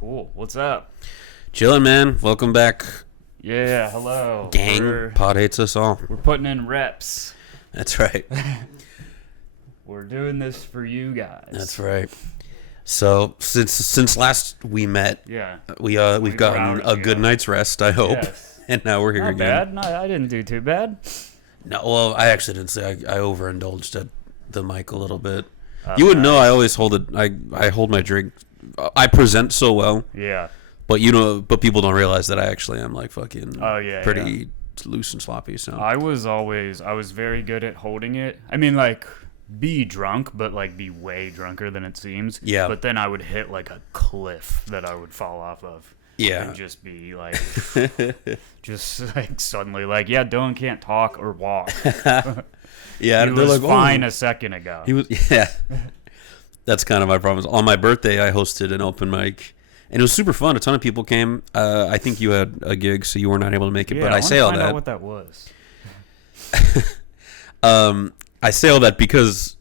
Cool. What's up? Chillin', man. Welcome back. Yeah, hello. Gang. Pod hates us all. We're putting in reps. That's right. We're doing this for you guys. That's right. So since last we met, we've gotten a good night's rest, I hope. Yes. And now we're here Not again. bad. No, I didn't do too bad. No, well, I actually didn't say I overindulged at the mic a little bit. You wouldn't know. I always hold it. I hold my drink. I present so well. Yeah. But people don't realize that I actually am like fucking pretty loose and sloppy. So I was very good at holding it. I mean, like, be drunk, but like be way drunker than it seems. Yeah. But then I would hit like a cliff that I would fall off of. Yeah. And just be like, just like suddenly like, yeah, Dylan can't talk or walk. Yeah, he was like, fine a second ago. He was, yeah. That's kind of my problem. On my birthday, I hosted an open mic, and it was super fun. A ton of people came. I think you had a gig, so you were not able to make it. Yeah, but I say all that. that. Out what that was. I say all that because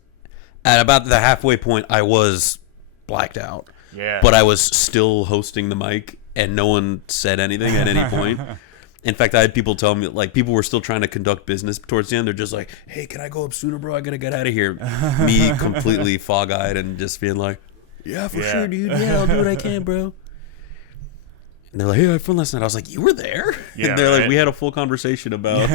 at about the halfway point, I was blacked out. Yeah. But I was still hosting the mic, and no one said anything at any point. In fact, I had people tell me, like, people were still trying to conduct business towards the end. They're just like, hey, can I go up sooner, bro? I got to get out of here. Me completely fog-eyed and just being like, yeah, for sure, dude. Yeah, I'll do what I can, bro. And they're like, hey, I had fun last night. I was like, you were there? Yeah, and they're like, we had a full conversation about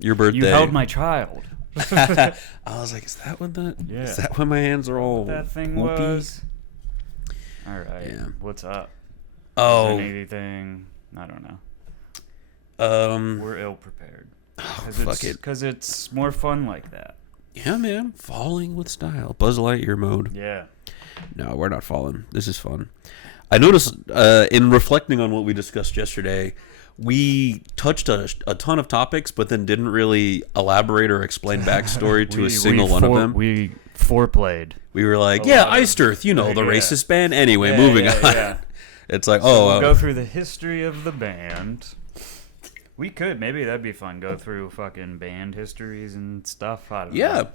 your birthday. You held my child. I was like, is that what my hands are all that thing whoopy? Was? All right. Yeah. What's up? Oh. Is there anything? I don't know. We're ill prepared. Fuck it. Because it's more fun like that. Yeah, man. Falling with style. Buzz Lightyear mode. Yeah. No, we're not falling. This is fun. I noticed in reflecting on what we discussed yesterday, we touched a ton of topics, but then didn't really elaborate or explain backstory to a single one of them. We foreplayed. We were like, Iced Earth, the racist band. Anyway, moving on. Yeah. It's like, we'll go through the history of the band. We could. Maybe that'd be fun. Go through fucking band histories and stuff. I don't know.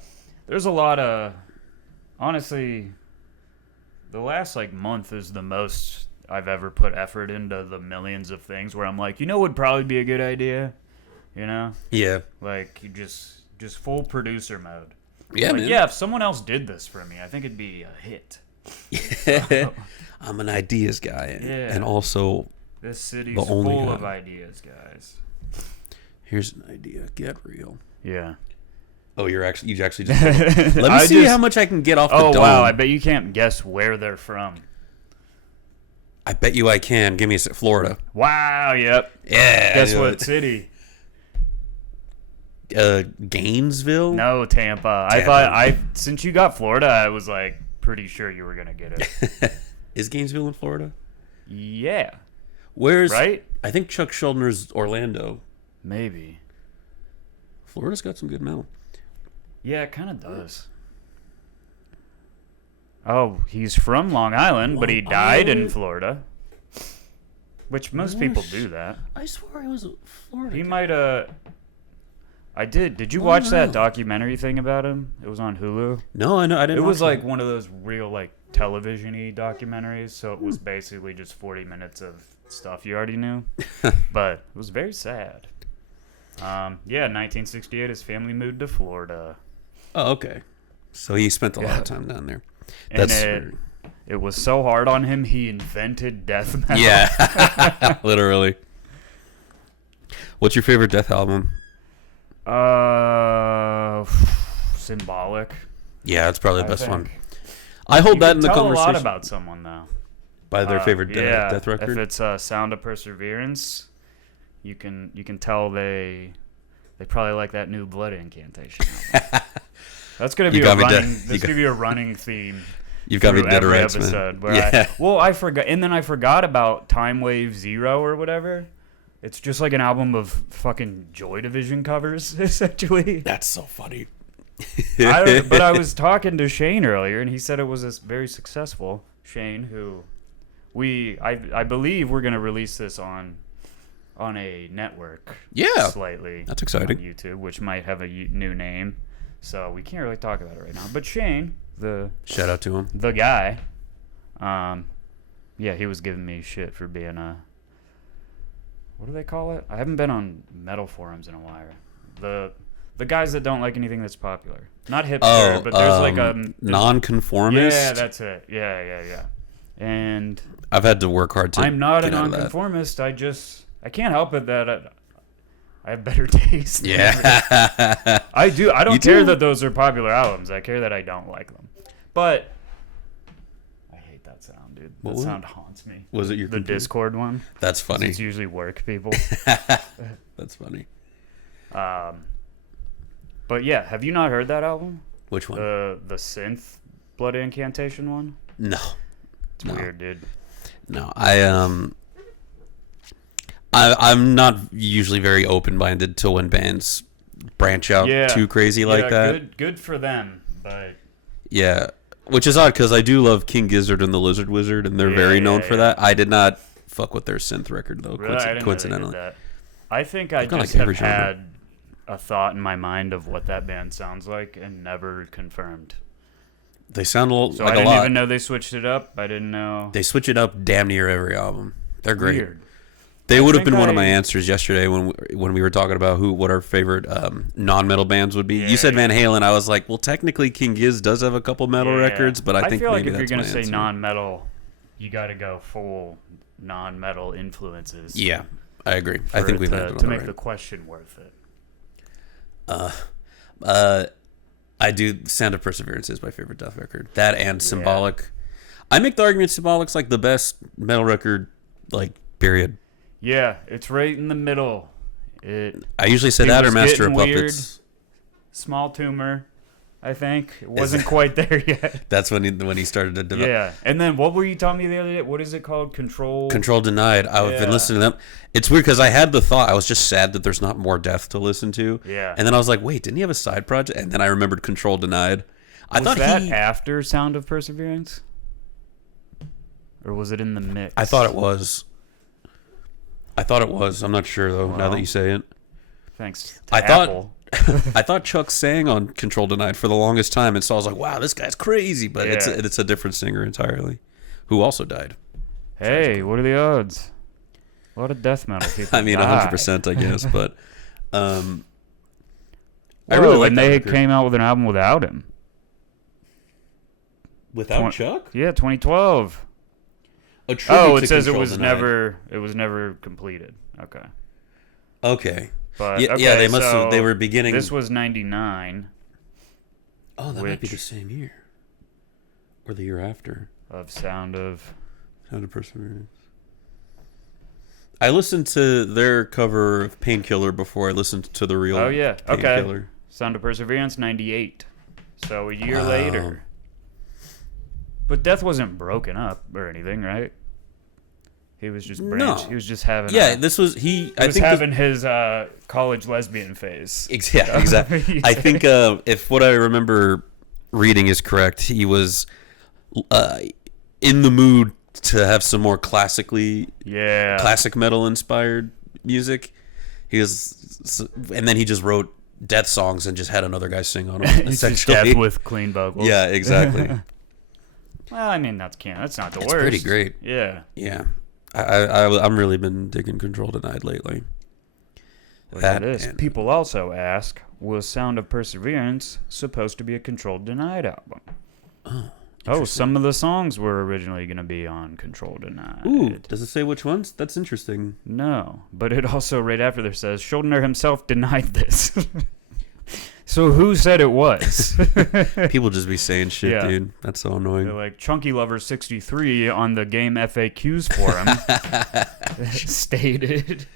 There's a lot of... Honestly, the last, month is the most I've ever put effort into the millions of things where I'm like, would probably be a good idea? Yeah. Like, you just full producer mode. Yeah, man. Yeah, if someone else did this for me, I think it'd be a hit. I'm an ideas guy. And also... This city's full of ideas, guys. Here's an idea. Get real. Yeah. Oh, you actually just... Let me see how much I can get off the dome. Oh, wow. I bet you can't guess where they're from. I bet you I can. Give me Florida. Wow, yep. Yeah. Guess what city? Gainesville? No, Tampa. I thought, since you got Florida, I was, pretty sure you were going to get it. Is Gainesville in Florida? Yeah. Right? I think Chuck Shuldner's Orlando. Maybe. Florida's got some good metal. Yeah, it kind of does. Oh, he's from Long Island, but he died in Florida. Which most people do that. I swore he was Florida. He might I did. Did you watch that documentary thing about him? It was on Hulu. No, I know. I didn't. It was one of those real television-y documentaries, so it was basically just 40 minutes of stuff you already knew. But it was very sad. 1968, his family moved to Florida. Oh, okay. So he spent a lot of time down there. And it was so hard on him, he invented death metal. Yeah, literally. What's your favorite Death album? Symbolic. Yeah, it's probably the best one. I hold that in the conversation. You can tell a lot about someone, though. By their favorite death record? If it's Sound of Perseverance, you can tell they probably like that New Blood Incantation album. That's going to be a running theme. You've got me dead every right, episode. Man. I forgot, and then I forgot about Time Wave Zero or whatever. It's just like an album of fucking Joy Division covers, essentially. That's so funny. But I was talking to Shane earlier, and he said it was very successful. Shane, who I believe we're going to release this on a network. Yeah. Slightly. That's exciting. On YouTube, which might have a new name. So we can't really talk about it right now. But Shane, shout out to him. The guy, Yeah, he was giving me shit for being a... What do they call it? I haven't been on metal forums in a while. The guys that don't like anything that's popular. Not hipster, but there's like a... Nonconformist? Yeah, that's it. Yeah. And... I've had to work hard to I'm not a get out of nonconformist. I can't help it that I have better taste. Yeah. I do. I don't care that those are popular albums. I care that I don't like them. But I hate that sound, dude. That sound haunts me. Was it the computer? Discord one? That's funny. It's usually work people. That's funny. But yeah, have you not heard that album? Which one? The synth Blood Incantation one? No. It's weird, dude. No, I'm not usually very open-minded to when bands branch out too crazy like that. Good for them, but yeah, which is odd because I do love King Gizzard and the Lizard Wizard, and they're very known for that. I did not fuck with their synth record though. Really? I didn't coincidentally, know they did that. I think I just have had a thought in my mind of what that band sounds like and never confirmed. They sound like a lot. I didn't even know they switched it up. I didn't know. They switch it up damn near every album. They're great. Weird. They would have been one of my answers yesterday when we were talking about what our favorite non-metal bands would be. You said Van Halen. I was like, well, technically King Giz does have a couple metal records, but I think feel like maybe if you're going to say non-metal, you got to go full non-metal influences. Yeah, I agree. I think we've to make the question worth it. I do. Sound of Perseverance is my favorite death record. That and Symbolic. I make the argument Symbolic's like the best metal record, like, period. Yeah, it's right in the middle. I usually say that or Master of Puppets. Weird. Small Tumor, I think. It wasn't quite there yet. That's when he started to develop. Yeah, and then what were you telling me the other day? What is it called? Control Denied. I've been listening to them. It's weird because I had the thought. I was just sad that there's not more death to listen to. Yeah. And then I was like, wait, didn't he have a side project? And then I remembered Control Denied. Was that after Sound of Perseverance? Or was it in the mix? I thought it was. I'm not sure though. Now that you say it, thanks to Apple. I thought Chuck sang on Control Denied for the longest time, and so I was like, "Wow, this guy's crazy." But it's a different singer entirely, who also died. Hey, what are the odds? A lot of death metal people. I mean, 100%, I guess, but I really like. And they came out with an album without him. Without Chuck? Yeah, 2012. It says it was never completed. Okay. But yeah, they must have. They were beginning. This was 99. Oh, that might be the same year, or the year after. Of Sound of Perseverance. I listened to their cover of Painkiller before I listened to the real. Oh yeah, Painkiller. Okay. Sound of Perseverance, 98. So a year later. But Death wasn't broken up or anything, right? He was just branched. No. He was just having. Yeah, this was he. I think having his college lesbian phase. Yeah, exactly. I think if what I remember reading is correct, he was in the mood to have some more classic metal inspired music. He was, and then he just wrote death songs and just had another guy sing on them. Essentially, death with clean vocals. Yeah, exactly. Well, I mean that's not the worst. It's pretty great. Yeah. Yeah. I'm really been digging Control Denied lately. Look at this. People also ask, was Sound of Perseverance supposed to be a Control Denied album? Oh, some of the songs were originally going to be on Control Denied. Ooh, does it say which ones? That's interesting. No, but it also right after there says, Shuldiner himself denied this. So who said it was? People just be saying shit, dude. That's so annoying. They're like, Chunky Lover 63 on the Game FAQs forum stated.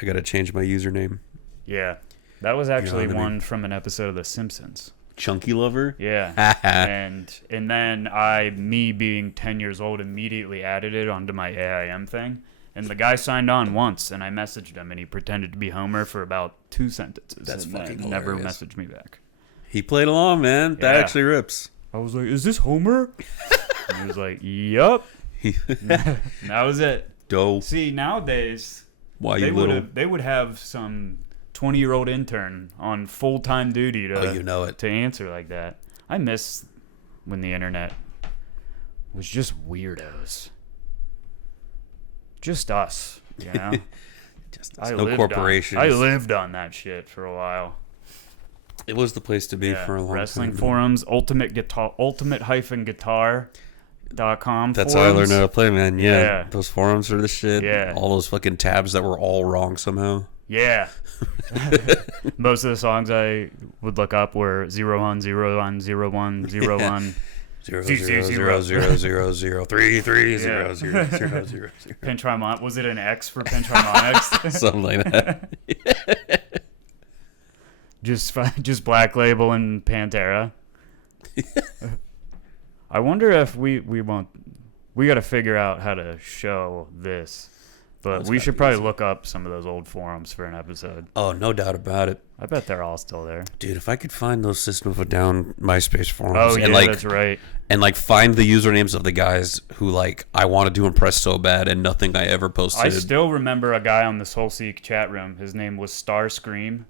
I gotta change my username. Yeah. That was actually one from an episode of The Simpsons. Chunky Lover? Yeah. and then me being 10 years old, immediately added it onto my AIM thing. And the guy signed on once, and I messaged him, and he pretended to be Homer for about 2 sentences. That's and fucking hilarious. Never messaged me back. He played along, man. That actually rips. I was like, is this Homer? And he was like, yup. That was it. Dope. See, nowadays, they would have some 20-year-old intern on full-time duty to, to answer like that. I miss when the internet was just weirdos. Just us, you know? Just us. No corporations. I lived on that shit for a while. It was the place to be for a long wrestling time. forums, ultimate-guitar.com. That's forums. how I learned how to play, man. Yeah. Those forums are the shit. Yeah. All those fucking tabs that were all wrong somehow. Yeah. Most of the songs I would look up were 01, 01, 01, 01. 0 0 0 0 0 0 3 3 0 0 0 0. Pinch Harmonics. Was it an X for Pinch Harmonics? Something like that. Just Black Label and Pantera. I wonder if we got to figure out how to show this. But we should probably look up some of those old forums for an episode. Oh, no doubt about it. I bet they're all still there. Dude, if I could find those System of a Down MySpace forums. Oh, yeah, that's right. And, find the usernames of the guys who, I wanted to impress so bad and nothing I ever posted. I still remember a guy on the Soulseek chat room. His name was Starscream.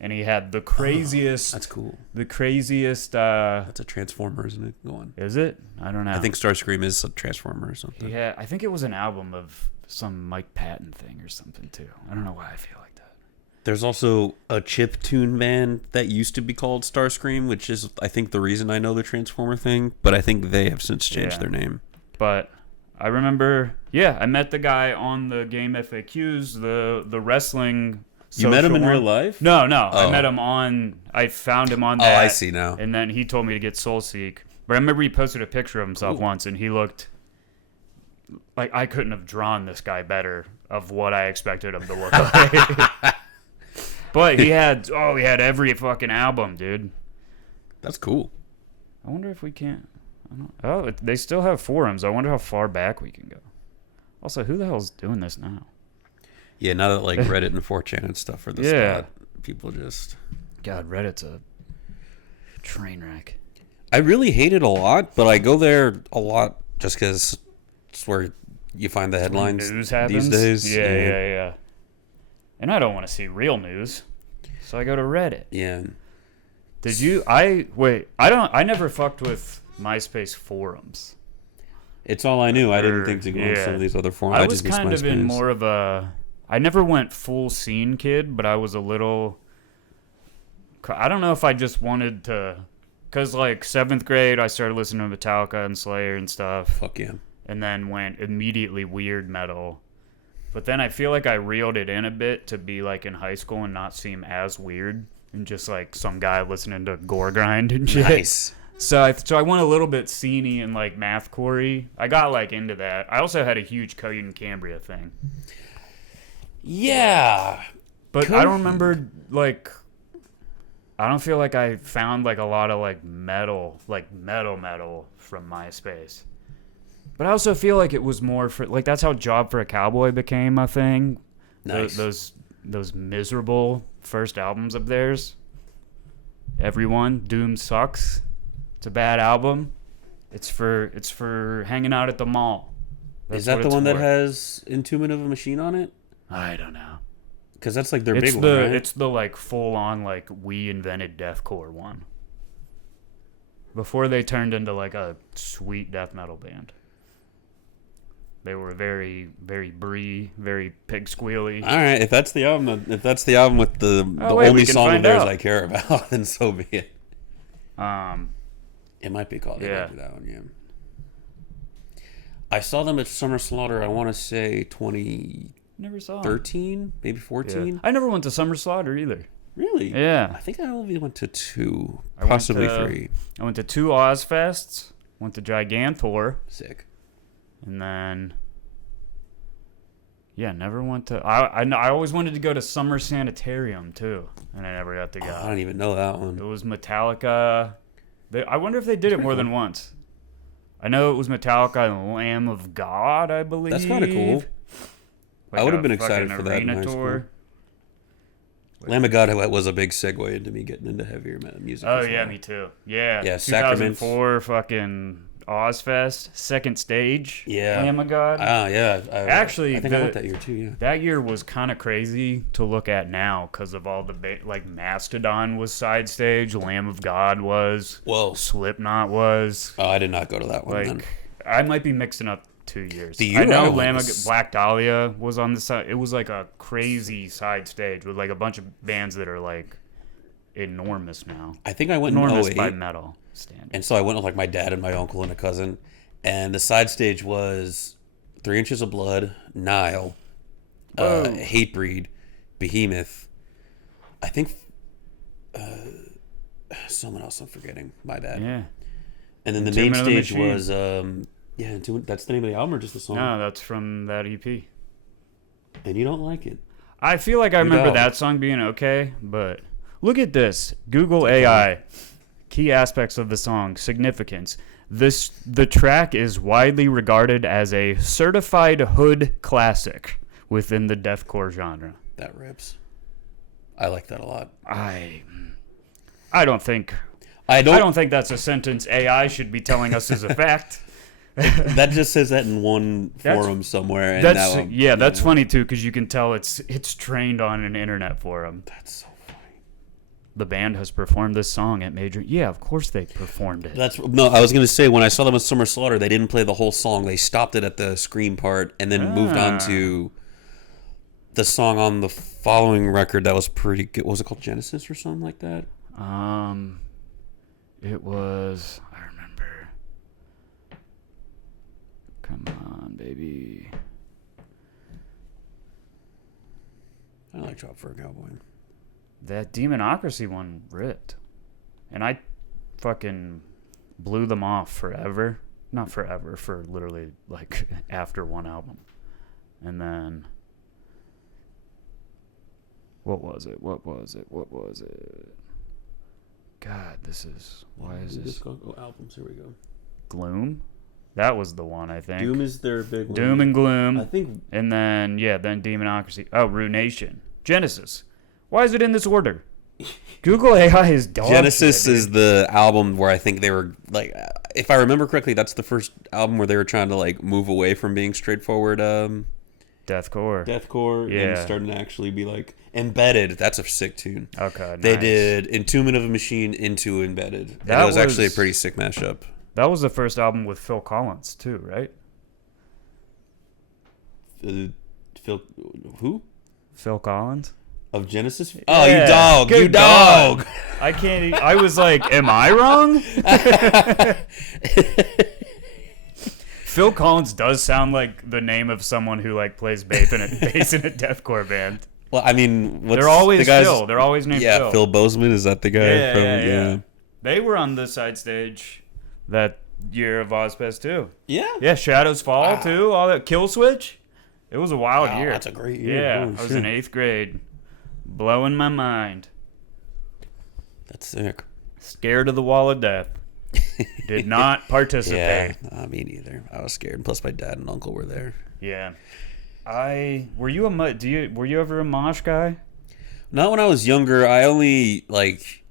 And he had the craziest... that's cool. The craziest... that's a Transformer, isn't it? Go on. Is it? I don't know. I think Starscream is a Transformer or something. Yeah, I think it was an album of some Mike Patton thing or something, too. I don't know why I feel like that. There's also a chiptune band that used to be called Starscream, which is, I think, the reason I know the Transformer thing. But I think they have since changed their name. But I remember... Yeah, I met the guy on the Game FAQs, the wrestling... You met him in real life? No. Oh. I met him I found him on that. Oh, I see now. And then he told me to get Soulseek. But I remember he posted a picture of himself once, and he looked like I couldn't have drawn this guy better of what I expected him to look like. But he had every fucking album, dude. That's cool. I wonder if we can't. They still have forums. I wonder how far back we can go. Also, who the hell's doing this now? Yeah, now that Reddit and 4chan and stuff are the spot, people just... God, Reddit's a train wreck. I really hate it a lot, but I go there a lot just because it's where you find the headlines news happens these days. Yeah. And I don't want to see real news, so I go to Reddit. Yeah. Did you... I never fucked with MySpace forums. It's all I knew. I didn't think to go on some of these other forums. I was kind of in more of a... I never went full scene kid, but I was a little... I don't know if I just wanted to... Because, 7th grade, I started listening to Metallica and Slayer and stuff. Fuck yeah. And then went immediately weird metal. But then I feel like I reeled it in a bit to be, in high school and not seem as weird. And just, some guy listening to gore grind and shit. Nice. So I went a little bit sceney and, mathcore-y. I got, into that. I also had a huge Coyote and Cambria thing. Yeah. But I don't remember, I don't feel like I found, a lot of, metal, metal from MySpace. But I also feel like it was more for, that's how Job for a Cowboy became a thing. Nice. Those miserable first albums of theirs. Everyone, Doom Sucks. It's a bad album. It's for hanging out at the mall. Is that the one that has Entombment of a Machine on it? I don't know. Because that's their big one, right? It's the full on we invented deathcore one. Before they turned into a sweet death metal band. They were very, very brie, very pig squealy. All right, if that's the album with the only song of theirs I care about, then so be it. It might be called that one, yeah. I saw them at Summer Slaughter. I want to say 2013, maybe 14. Yeah. I never went to Summer Slaughter either. Really? Yeah. I think I only went to 2, possibly 3. I went to 2 Ozfests. Went to Gigantor. Sick. And then, never went to... I always wanted to go to Summer Sanitarium, too. And I never got to go. I don't even know that one. It was Metallica. I wonder if they did it more than once. I know it was Metallica and Lamb of God, I believe. That's kind of cool. I would have been excited for that in high school. Lamb of God was a big segue into me getting into heavier music. Oh, yeah, me too. Yeah. Yeah, 2004 fucking Ozfest, second stage. Yeah. Lamb of God. Yeah. Actually, I think I went that year too, yeah. That year was kind of crazy to look at now because of all the, Mastodon was side stage, Lamb of God was. Whoa. Slipknot was. Oh, I did not go to that one then. I might be mixing up 2 years. The I know was... Black Dahlia was on the side. It was like a crazy side stage with like a bunch of bands that are like enormous now. I think I went enormous in 08, by metal standards. and so I went with like my dad and my uncle and a cousin, and the side stage was 3 Inches of Blood, Nile, Hatebreed, Behemoth. I think someone else I'm forgetting. My bad. Yeah. And then the main stage was that's the name of the album or just the song? No, that's from that EP. And you don't like it. I feel like I remember that song being okay, but look at this. Google AI. Key aspects of the song. Significance. The track is widely regarded as a certified hood classic within the deathcore genre. That rips. I like that a lot. I don't think that's a sentence AI should be telling us as a fact. That just says that in one forum somewhere. And that's funny too, because you can tell it's trained on an internet forum. That's so funny. The band has performed this song at major. Yeah, of course they performed it. I was gonna say when I saw them with Summer Slaughter, they didn't play the whole song. They stopped it at the scream part and then moved on to the song on the following record that was pretty good. What was it called? Genesis or something like that? It was. I remember. Come on, baby. I like Drop for a Cowboy. That Demonocracy one ripped. And I fucking blew them off forever. Not forever, for literally like after one album. And then What was it? God, why is this? Albums, here we go. Gloom? That was the one, I think. Doom is their big one. Doom and Gloom. I think. And then Demonocracy. Oh, Ruination. Genesis. Why is it in this order? Google AI is dog Genesis shit, is the album where I think they were, like, if I remember correctly, that's the first album where they were trying to, like, move away from being straightforward, Deathcore, yeah. and starting to actually be, like, Embedded. That's a sick tune. Okay, They nice. did Entombment of a Machine into Embedded. And it was actually a pretty sick mashup. That was the first album with Phil Collins, too, right? Who? Phil Collins? Of Genesis? Yeah. Oh, you dog. Good You dog. I can't. I was like, am I wrong? Phil Collins does sound like the name of someone who like plays bass in a deathcore band. Well, I mean, they're always Phil. They're always named Phil. Yeah, Phil Bozeman, is that the guy? Yeah. They were on the side stage that year of Ozfest too. Yeah. Yeah, Shadows Fall too. All that. Kill Switch. It was a wild year. That's a great year. Yeah, I was in 8th grade. Blowing my mind. That's sick. Scared of the wall of death. Did not participate. Yeah, me neither. I was scared. Plus, my dad and uncle were there. Yeah. Were you ever a mosh guy? Not when I was younger. I only, like,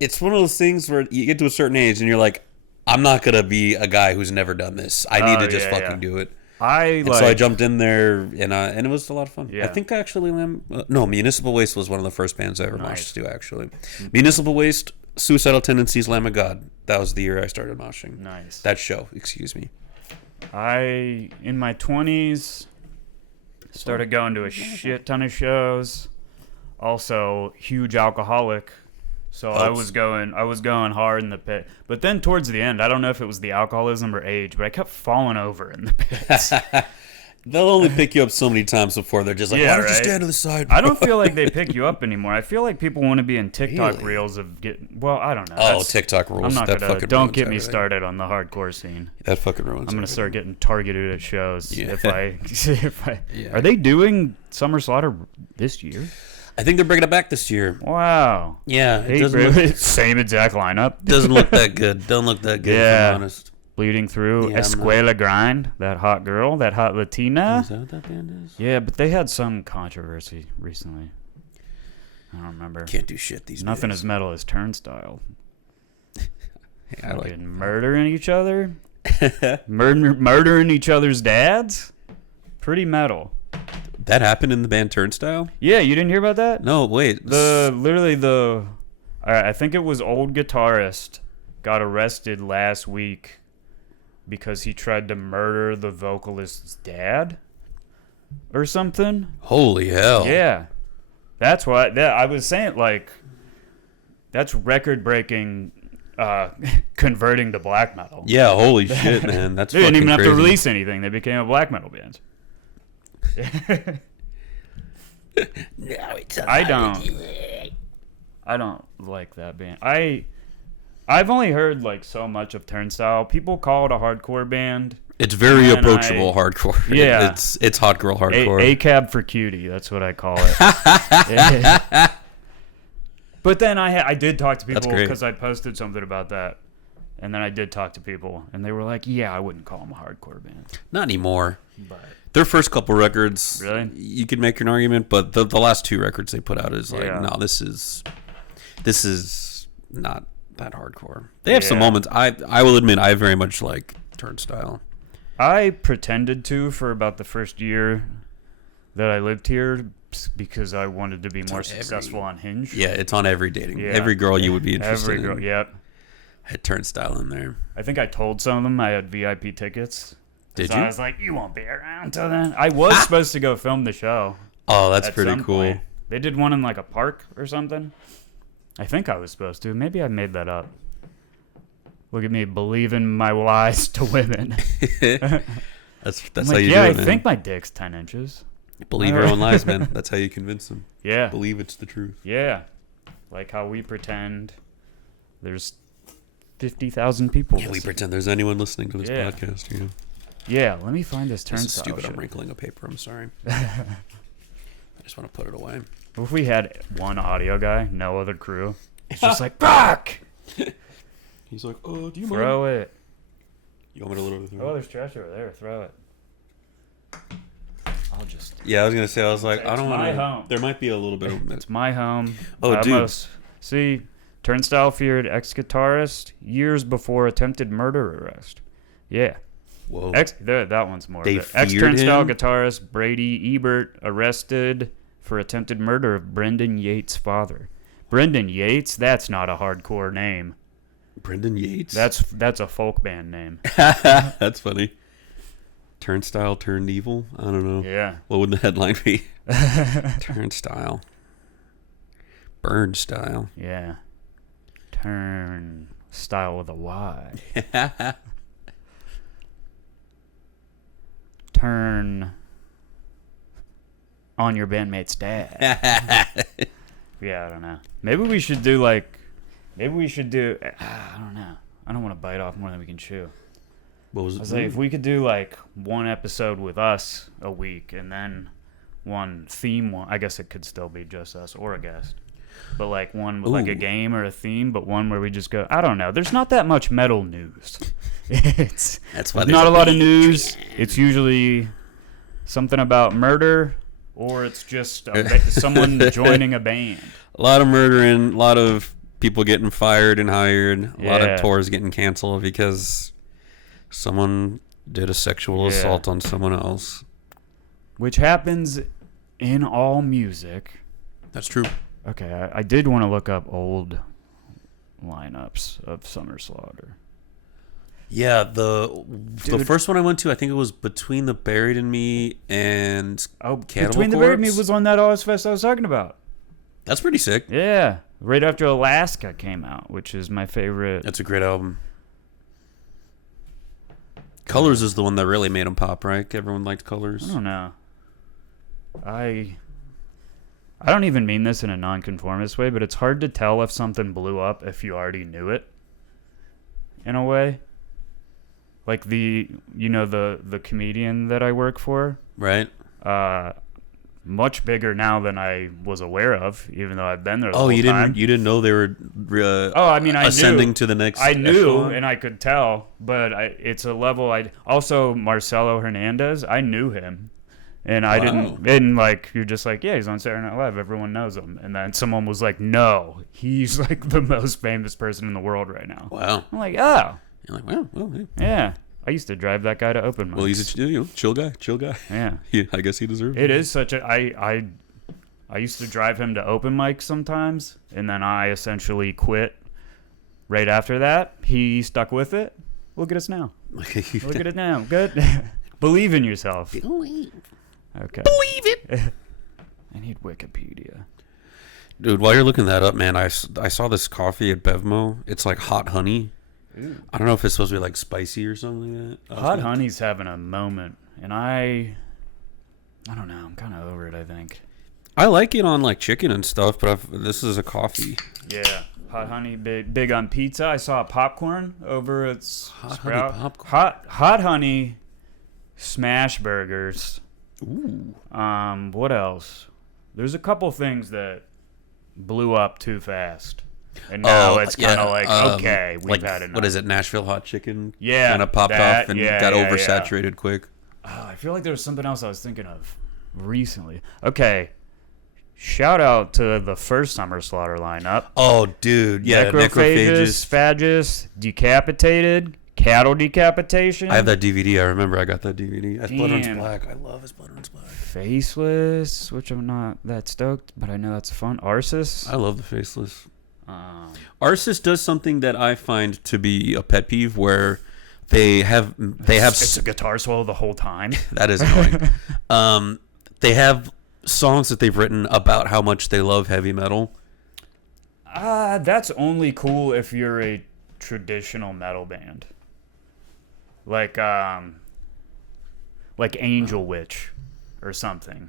it's one of those things where you get to a certain age and you're like, I'm not gonna be a guy who's never done this. I need to just fucking do it. So I jumped in there, and it was a lot of fun. Yeah. I think actually, Municipal Waste was one of the first bands I ever moshed to, actually. Municipal Waste, Suicidal Tendencies, Lamb of God. That was the year I started moshing. Nice. That show, excuse me. In my 20s, started going to a shit ton of shows. Also, huge alcoholic. So I was going hard in the pit. But then towards the end, I don't know if it was the alcoholism or age, but I kept falling over in the pits. They'll only pick you up so many times before they're just like, why don't you stand to the side? I don't feel like they pick you up anymore. I feel like people want to be in TikTok reels of I don't know. TikTok rules. I'm not gonna. Don't get me started on the hardcore scene. That fucking ruins. I'm gonna start getting targeted at shows if I. Are they doing Summer Slaughter this year? I think they're bringing it back this year. Wow. Yeah. Same exact lineup. Doesn't look that good. Don't look that good, if I'm honest. Bleeding Through, Escuela Grind, that hot girl, that hot Latina. Is that what that band is? Yeah, but they had some controversy recently. I don't remember. Can't do shit these days. Nothing as metal as Turnstile. I like murdering each other. Murdering each other's dads. Pretty metal. That happened in the band Turnstile? Yeah, you didn't hear about that? No, wait. I think it was old guitarist got arrested last week because he tried to murder the vocalist's dad or something. Holy hell. Yeah. That's why I was saying, like, that's record-breaking converting to black metal. Yeah, holy shit, man. That's They didn't even crazy. have to release anything. They became a black metal band. Now it's I don't like that band. I've only heard like so much of Turnstile. People call it a hardcore band. It's very approachable hardcore. Yeah. It's hot girl hardcore. A cab for cutie, that's what I call it. But then I did talk to people because I posted something about that. And then I did talk to people, and they were like, yeah, I wouldn't call them a hardcore band. Not anymore. But Their first couple records, really? You could make an argument, but the last two records they put out is like, Yeah. no, this is not that hardcore. They have some moments. I will admit, I very much like Turnstile. I pretended to for about the first year that I lived here because I wanted to be more successful on Hinge. Yeah, it's on every dating. Yeah. Every girl you would be interested in. Yep. I had Turnstile in there. I think I told some of them I had VIP tickets. Did So you? I was like, you won't be around till then. I was supposed to go film the show. Oh, that's at pretty some cool. point. They did one in like a park or something. I think I was supposed to. Maybe I made that up. Look at me believing my lies to women. That's I'm how like, you yeah, do I it, man. think my dick's 10 inches. Believe your own lies, man. That's how you convince them. Yeah. Believe it's the truth. Yeah. Like how we pretend there's 50,000 people. Yeah, we listening. pretend there's anyone listening to this Yeah. podcast. Yeah. Yeah, let me find this This is Turnstile stupid. shit. I'm wrinkling a paper. I'm sorry. I just want to put it away. What if we had one audio guy, no other crew? It's just like, fuck! He's like, oh, do you mind? Throw it. You want me to literally throw Oh, it? there's trash over there. Throw it. I'll just... Yeah, I was going to say, I was like, I It's don't my want to. home. There might be a little bit of It's my home. Oh, I dude. almost- See, Turnstile feared ex-guitarist years before attempted murder arrest. Yeah. Whoa. That one's more. They of it. feared Ex-Turnstile him? guitarist Brady Ebert arrested for attempted murder of Brendan Yates' father. Brendan Yates? That's not a hardcore name. Brendan Yates? That's a folk band name. That's funny. Turnstile turned evil? I don't know. Yeah. What would the headline be? Turnstile. Burnstyle. Yeah. Turn style with a Y. Turn on your bandmate's dad. Yeah, I don't know. Maybe we should do I don't know. I don't want to bite off more than we can chew. What was it? I was like, if we could do like one episode with us a week and then one theme one, I guess it could still be just us or a guest. But like one with like a game or a theme, but one where we just go, I don't know. There's not that much metal news. That's why not a lot of news. It's usually something about murder or it's just someone joining a band. A lot of murdering, a lot of people getting fired and hired, a lot Yeah. of tours getting canceled because someone did a sexual assault on someone else. Which happens in all music. That's true. Okay, I did want to look up old lineups of Summer Slaughter. Yeah, the first one I went to, I think it was Between the Buried and Me and Cannibal Between the Buried and Me Corpse. was on that Ozfest I was talking about. That's pretty sick. Yeah, right after Alaska came out, which is my favorite. That's a great album. Colors is the one that really made them pop, right? Everyone liked Colors. I don't know. I don't even mean this in a nonconformist way, but it's hard to tell if something blew up if you already knew it. In a way. Like the comedian that I work for. Right. Much bigger now than I was aware of, even though I've been there the whole you time. didn't know they were I mean, I ascending knew. to the next I knew, echelon? and I could tell, but it's a level also Marcelo Hernandez, I knew him. And I didn't, and like, you're just like, yeah, he's on Saturday Night Live, everyone knows him. And then someone was like, no, he's like the most famous person in the world right now. Wow. I'm like, oh. You're like, well, hey. Yeah. I used to drive that guy to open mics. Well, he's a chill guy. Yeah. I guess he deserves it. It is such a, I used to drive him to open mics sometimes, and then I essentially quit right after that. He stuck with it, Look at us now. Look at it now. Good. Believe in yourself. Believe. Okay. Believe it. I need Wikipedia. Dude, while you're looking that up, man, I saw this coffee at Bevmo. It's like hot honey. Ooh. I don't know if it's supposed to be like spicy or something like that. Hot honey's having a moment, and I don't know. I'm kind of over it, I think. I like it on like chicken and stuff, but this is a coffee. Yeah. Hot honey, big on pizza. I saw popcorn over at Sprout. Hot honey, smash burgers. Ooh. What else? There's a couple things that blew up too fast, and now it's kind of like okay, we've like, had enough. What is it? Nashville hot chicken. Yeah, kind of popped off and got oversaturated quick. I feel like there was something else I was thinking of recently. Okay. Shout out to the first Summer Slaughter lineup. Oh, dude. Yeah. Necrophagus, Phagus, Decapitated, Cattle Decapitation. I have that DVD. I remember I got that DVD. As Blood Runs Black. I love As Blood Runs Black. Faceless, which I'm not that stoked, but I know that's fun. Arsis. I love the Faceless. Arsis does something that I find to be a pet peeve where they have It's a guitar solo the whole time. That is annoying. They have songs that they've written about how much they love heavy metal. That's only cool if you're a traditional metal band. Like Angel Witch or something.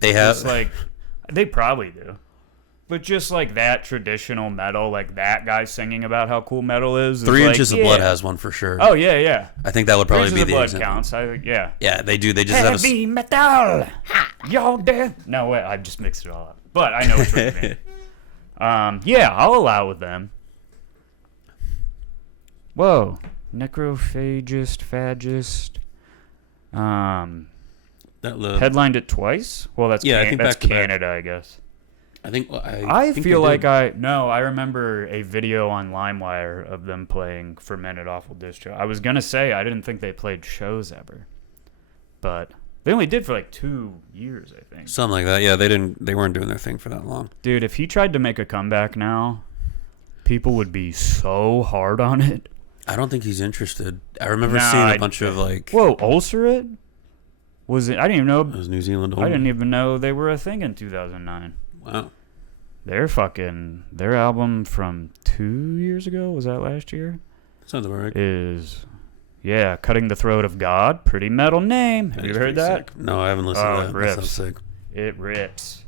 They have just like they probably do. But just like that traditional metal, like that guy singing about how cool metal is 3 Inches of Blood has one for sure. Oh yeah. I think that would probably be the blood example. counts. Yeah. Yeah, they do. They just heavy metal. Y'all dead? No way. I just mixed it all up. But I know what you mean. Yeah, I'll allow with them. Whoa, necrophagist, phagist. Headlined it twice. Well, that's I think that's back Canada, I guess. I think I remember a video on LimeWire of them playing Fermented Awful Distro. I was gonna say I didn't think they played shows ever, but they only did for like 2 years, I think. Something like that. Yeah, they weren't doing their thing for that long. Dude, if he tried to make a comeback now, people would be so hard on it. I don't think he's interested. I remember seeing a bunch of like. Whoa, Ulcerate? Was it? I didn't even know. It was New Zealand only. I didn't even know they were a thing in 2009. Wow. Their album from 2 years ago, was that last year? Sounds about right. Is Cutting the Throat of God. Pretty metal name. Have you heard that? Sick. No, I haven't listened to that. It rips. That sounds sick. It rips.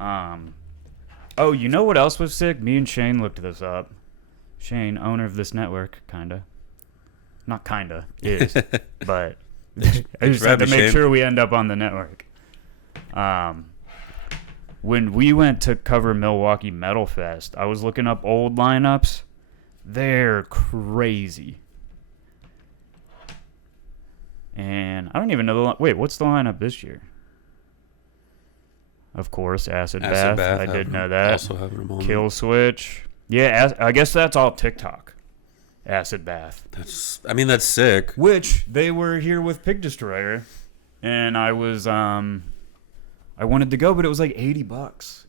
Oh, you know what else was sick? Me and Shane looked this up. Shane, owner of this network, kinda. Not kinda, is. But I just had to make sure we end up on the network. When we went to cover Milwaukee Metal Fest, I was looking up old lineups. They're crazy. And I don't even know wait, what's the lineup this year? Of course, Acid Bath. I did know that. Also having them on. Kill Switch. Yeah, I guess that's all TikTok. Acid Bath. That's sick. Which they were here with Pig Destroyer, and I was I wanted to go, but it was like $80.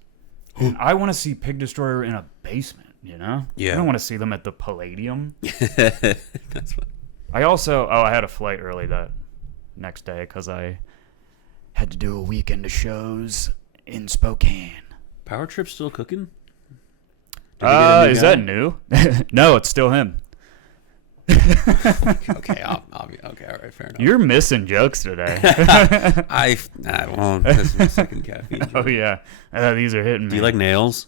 And I want to see Pig Destroyer in a basement, you know? Yeah. I don't want to see them at the Palladium. That's fine. I had a flight early that next day because I had to do a weekend of shows in Spokane. Power Trip's still cooking? Is that new? No, it's still him. Okay, all right, fair enough. You're missing jokes today. I won't. That's my second caffeine joke. Oh yeah, these are hitting me. Do you like nails?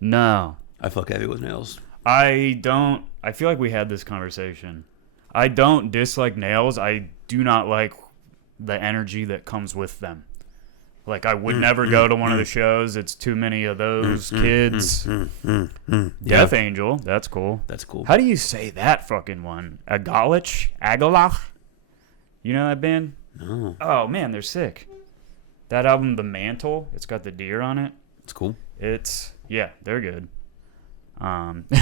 No, I fuck heavy with nails. I don't. I feel like we had this conversation. I don't dislike nails. I do not like the energy that comes with them. Like, I would never go to one of the shows. It's too many of those kids. Death Angel. That's cool. That's cool. How do you say that fucking one? Agalich? Agalach? You know that band? No. Oh, man, they're sick. That album, The Mantle, it's got the deer on it. It's cool. Yeah, they're good.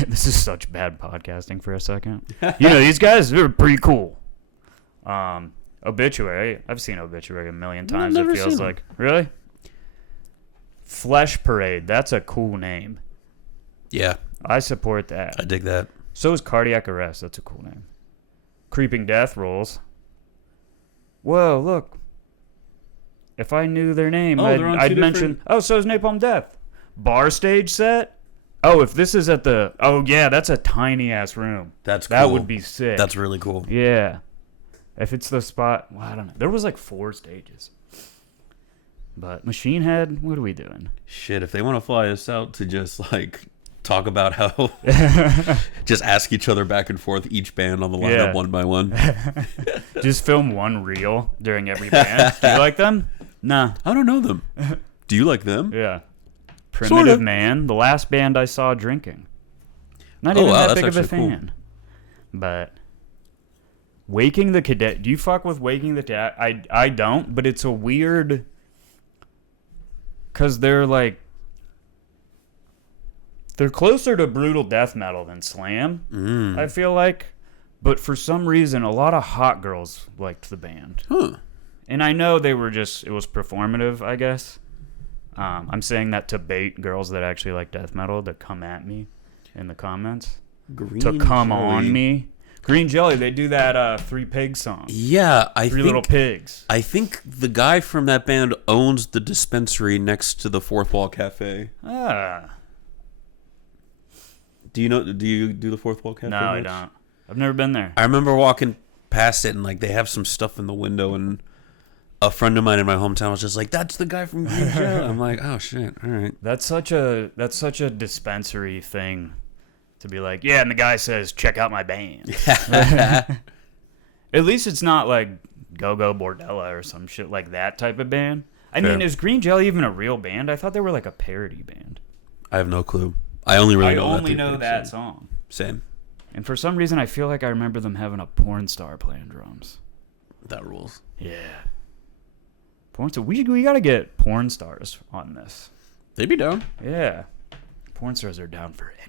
This is such bad podcasting for a second. These guys, they're pretty cool. Obituary. I've seen Obituary a million times. It feels like. Really? Flesh Parade. That's a cool name. Yeah. I support that. I dig that. So is Cardiac Arrest. That's a cool name. Creeping Death rules. Whoa, look. If I knew their name, I'd mention... Oh, so is Napalm Death. Bar stage set? Oh, if this is at the... Oh, yeah, that's a tiny-ass room. That's cool. That would be sick. That's really cool. Yeah. If it's the spot... Well, I don't know. There was like 4 stages. But Machine Head, what are we doing? Shit, if they want to fly us out to just, like, talk about how... just ask each other back and forth, each band on the lineup one by one. Just film one reel during every band. Do you like them? Nah. I don't know them. Do you like them? Yeah. Primitive Man, the last band I saw drinking. Not even that big of a fan. Cool. But... Waking the Cadet... Do you fuck with Waking the Cadet? I don't, but it's a weird... Because they're like... They're closer to brutal death metal than Slam, I feel like. But for some reason, a lot of hot girls liked the band. Huh. And I know they were just... It was performative, I guess. I'm saying that to bait girls that actually like death metal to come at me in the comments. To come on me. Green Jelly, they do that Three Pigs song. Yeah, Three Little Pigs. I think the guy from that band owns the dispensary next to the Fourth Wall Cafe. Ah. Do you do the Fourth Wall Cafe? No, I don't. I've never been there. I remember walking past it and like they have some stuff in the window and a friend of mine in my hometown was just like, "That's the guy from Green Jelly." I'm like, "Oh shit, all right." That's such a dispensary thing. To be like, yeah, and the guy says, check out my band. At least it's not like Go-Go Bordella or some shit like that type of band. I mean, is Green Jelly even a real band? I thought they were like a parody band. I have no clue. I only know that song. Same. And for some reason, I feel like I remember them having a porn star playing drums. That rules. Yeah. Porn star. We got to get porn stars on this. They'd be down. Yeah. Porn stars are down for anything.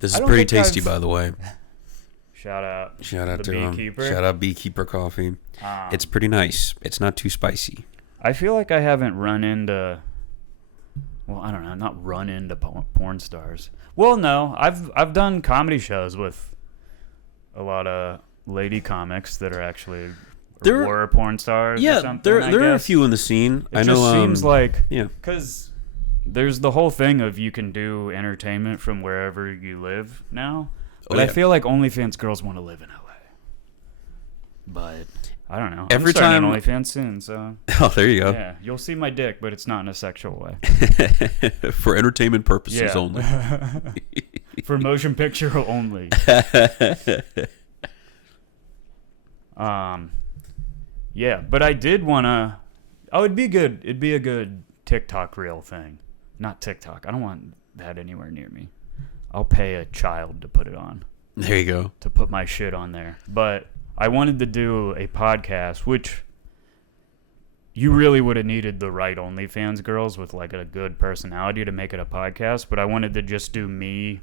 This is pretty tasty, by the way. Shout out to Beekeeper. Shout out Beekeeper Coffee. It's pretty nice. It's not too spicy. I feel like I haven't run into... Well, I don't know. Not run into porn stars. Well, no. I've done comedy shows with a lot of lady comics that are actually... were porn stars or something, there are a few in the scene. It just seems like... Yeah. Because... There's the whole thing of you can do entertainment from wherever you live now. But I feel like OnlyFans girls want to live in LA. But I don't know. Every time an OnlyFans soon, so. Oh, there you go. Yeah, you'll see my dick, but it's not in a sexual way. For entertainment purposes only. For motion picture only. Yeah, but I did want to. Oh, it'd be good. It'd be a good TikTok reel thing. Not TikTok. I don't want that anywhere near me. I'll pay a child to put it on. There you go. To put my shit on there. But I wanted to do a podcast, which you really would have needed the right OnlyFans girls with like a good personality to make it a podcast. But I wanted to just do me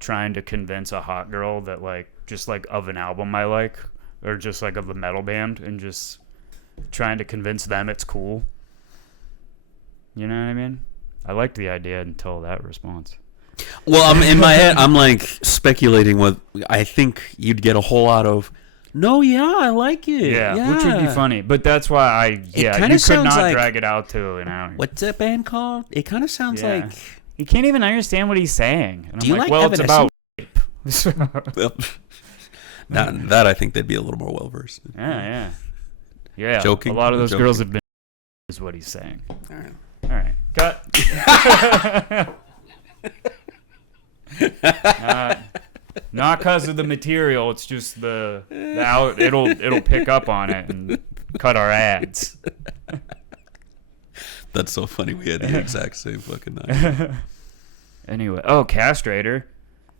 trying to convince a hot girl that like just like of an album I like or just like of a metal band and just trying to convince them it's cool. You know what I mean? I liked the idea until that response. Well, I'm in my head, I'm like speculating what I think you'd get a whole lot of. No, yeah, I like it. Yeah, which would be funny. But that's why you could not drag it out to an hour. What's that band called? It kind of sounds like... You can't even understand what he's saying. And do you like well, it's about... that I think they'd be a little more well-versed. Yeah. Joking. A lot of those girls have been... is what he's saying. All right. Cut. Not because of the material. It's just the out. It'll pick up on it and cut our ads. That's so funny. We had the exact same fucking night. Anyway, Castrator.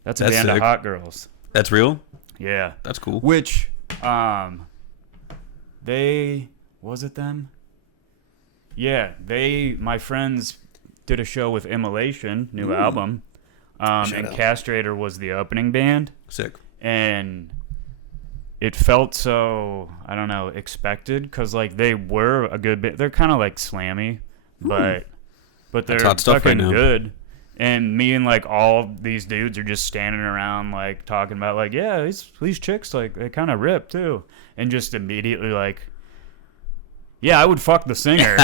That's a band of hot girls. That's real? Yeah. That's cool. Which, was it them? Yeah, my friends did a show with Immolation, new album. And Castrator was the opening band. Sick. And it felt so, I don't know, expected because like they were a good bit. They're kind of like slammy, but they're fucking good. And me and like all these dudes are just standing around like talking about like, yeah, these chicks like they kind of rip too, and just immediately like, yeah, I would fuck the singer.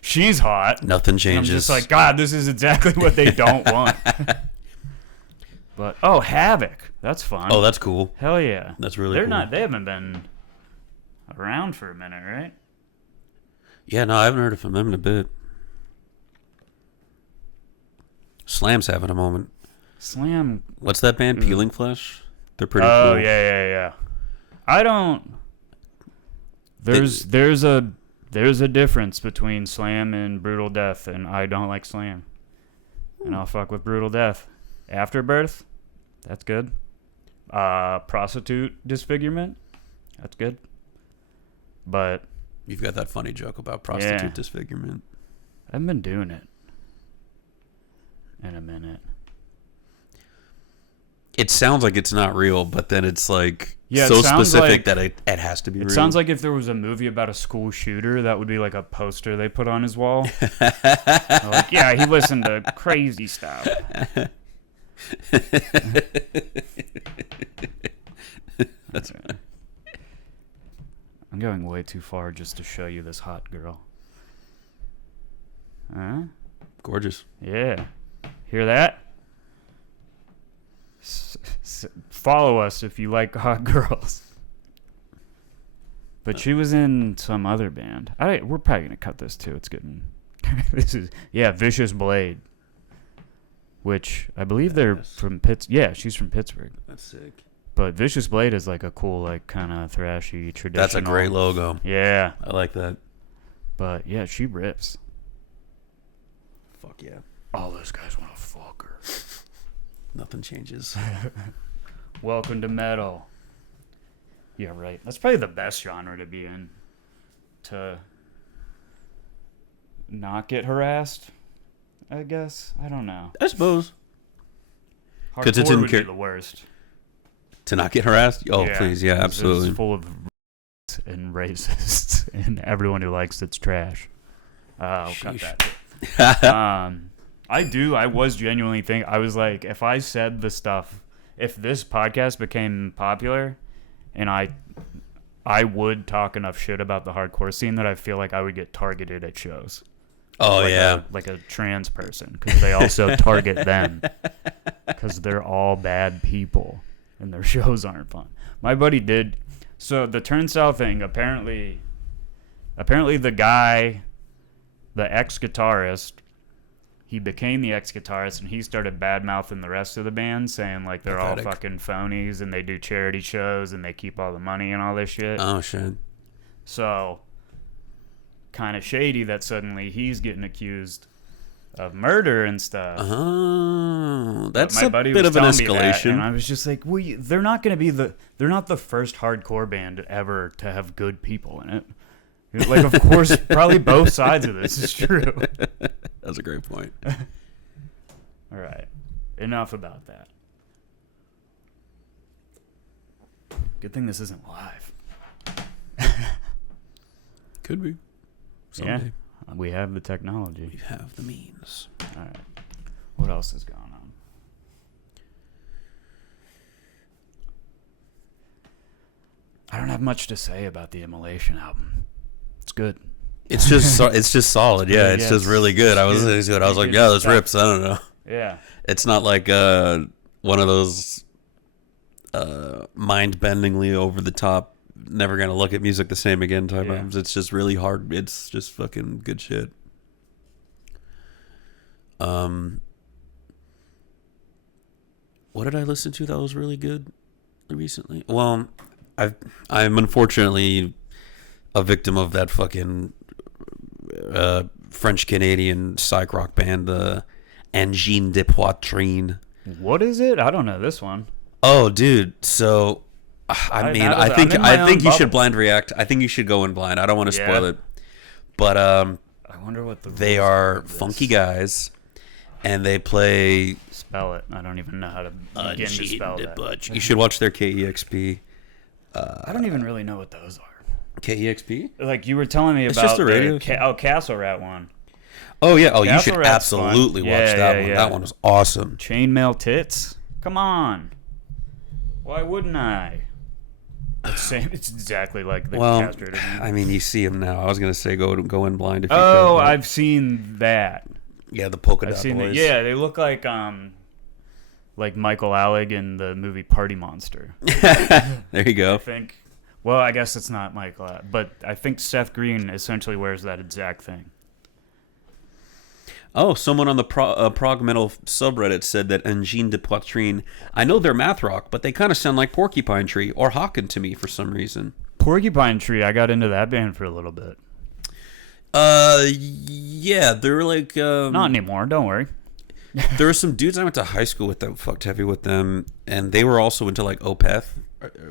She's hot. Nothing changes. And I'm just like, God, this is exactly what they don't want. But Havoc, that's fun. Oh, that's cool. Hell yeah, that's really cool. They haven't been around for a minute, right? Yeah, no, I haven't heard from them in a bit. Slam's having a moment. Slam. What's that band? Peeling Flesh? They're pretty cool. Oh, yeah. I don't... There's a difference between Slam and Brutal Death, and I don't like Slam. And I'll fuck with Brutal Death. Afterbirth, that's good. Prostitute Disfigurement, that's good. But... You've got that funny joke about prostitute disfigurement. I haven't been doing it in a minute. It sounds like it's not real, but then it's like so specific that it has to be real. It sounds like if there was a movie about a school shooter, that would be like a poster they put on his wall. Like, yeah, he listened to crazy stuff. That's right. I'm going way too far just to show you this hot girl. Huh? Gorgeous. Yeah. Hear that? Follow us if you like hot girls. But she was in some other band. We're probably gonna cut this too. It's getting. Vicious Blade. Which I believe they're from Yeah, she's from Pittsburgh. That's sick. But Vicious Blade is like a cool, like kind of thrashy traditional. That's a great logo. Yeah, I like that. But yeah, she rips. Fuck yeah. All those guys want to fuck her. Nothing changes. Welcome to metal. Yeah, right. That's probably the best genre to be in. To not get harassed, I guess. I don't know. I suppose. Hardcore would be the worst. To not get harassed? Oh, yeah, please. Yeah, absolutely. It's full of and racists and everyone who likes it's trash. I'll cut that. I was genuinely thinking, I was like, if I said the stuff, if this podcast became popular and I would talk enough shit about the hardcore scene that I feel like I would get targeted at shows. Oh, like yeah. Like a trans person, because they also target them because they're all bad people and their shows aren't fun. My buddy did. So the Turnstile thing, apparently the guy, the ex-guitarist, he became the ex-guitarist and he started bad-mouthing the rest of the band, saying like they're all fucking phonies and they do charity shows and they keep all the money and all this shit. Oh, shit. So, kind of shady that suddenly he's getting accused of murder and stuff. Oh, that's my buddy a bit was of an telling me that, escalation. and I was just like, well, they're not going to be they're not the first hardcore band ever to have good people in it. Like, of course, probably both sides of this is true. That's a great point. All right. Enough about that. Good thing this isn't live. Could be. Someday. Yeah. We have the technology. We have the means. All right. What else is going on? I don't have much to say about the Immolation album. It's good. It's just solid. Yeah, it's just really good. I was like, yeah, this rips. I don't know. Yeah. It's not like one of those mind-bendingly over the top, never gonna look at music the same again type albums. It's just really hard. It's just fucking good shit. What did I listen to that was really good recently? Well, I'm unfortunately a victim of that fucking French-Canadian psych rock band, the Engine de Poitrine. What is it? I don't know this one. Oh, dude. So, I think you should blind react. I think you should go in blind. I don't want to spoil it. But I wonder what they are funky guys, and they play. Spell it. I don't even know how to begin to spell that. You should watch their KEXP. I don't even really know what those are. KEXP? Like you were telling me about just a radio Castle Rat one. Oh yeah. Oh, you Castle should Rat's absolutely fun. watch that one. Yeah. That one was awesome. Chainmail Tits? Come on. Why wouldn't I? It's exactly like the castrated one. I mean, you see him now. I was gonna say go in blind if you could. Oh, I've seen that. Yeah, the polka dot I've seen boys. that. Yeah, they look like Michael Alec in the movie Party Monster. There you go. I think. Well, I guess it's not Michael Alec, but I think Seth Green essentially wears that exact thing. Oh, someone on the prog metal subreddit said that Engine de Poitrine. I know they're math rock, but they kind of sound like Porcupine Tree or Hawken to me for some reason. Porcupine Tree, I got into that band for a little bit. Yeah, they're like not anymore. Don't worry. There were some dudes I went to high school with that fucked heavy with them, and they were also into like Opeth.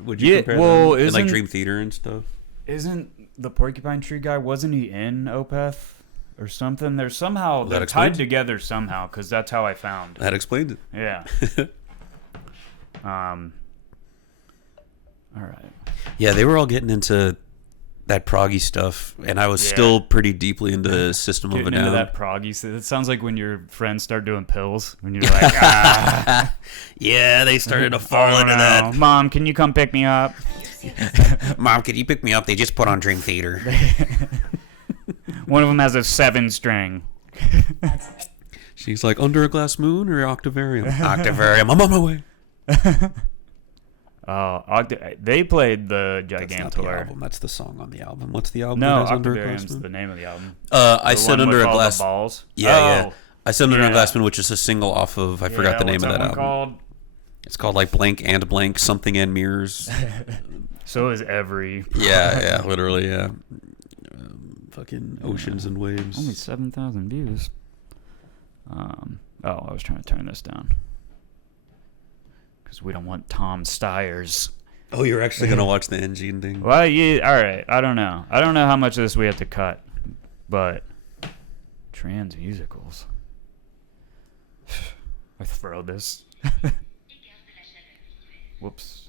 Would you compare them? And like Dream Theater and stuff? Isn't the Porcupine Tree guy? Wasn't he in Opeth? Or something. They're somehow they're tied together somehow because that's how I found. That explained it. Yeah. All right. Yeah, they were all getting into that proggy stuff, and I was still pretty deeply into System of a Down. Into that proggy stuff. It sounds like when your friends start doing pills. When you're like, ah. Yeah, they started to fall into that. Mom, can you come pick me up? Mom, can you pick me up? They just put on Dream Theater. One of them has a 7-string. She's like, Under a Glass Moon or Octavarium? Octavarium, I'm on my way. They played the Gigantor. That's not the album. That's the song on the album. What's the album? No, Octavarium's the name of the album. I said Under a Glass. Balls. Yeah. I said Under a Glass Moon, which is a single off of. I forgot the name of that album. Called? It's called like Blank and Blank, Something and Mirrors. So is every. Yeah, literally, yeah. Fucking Oceans and Waves. Only 7,000 views. I was trying to turn this down because we don't want Tom Steyer's. Oh, you're actually gonna watch the Engine thing? Well, yeah. All right. I don't know how much of this we have to cut, but trans musicals. I throw this. Whoops.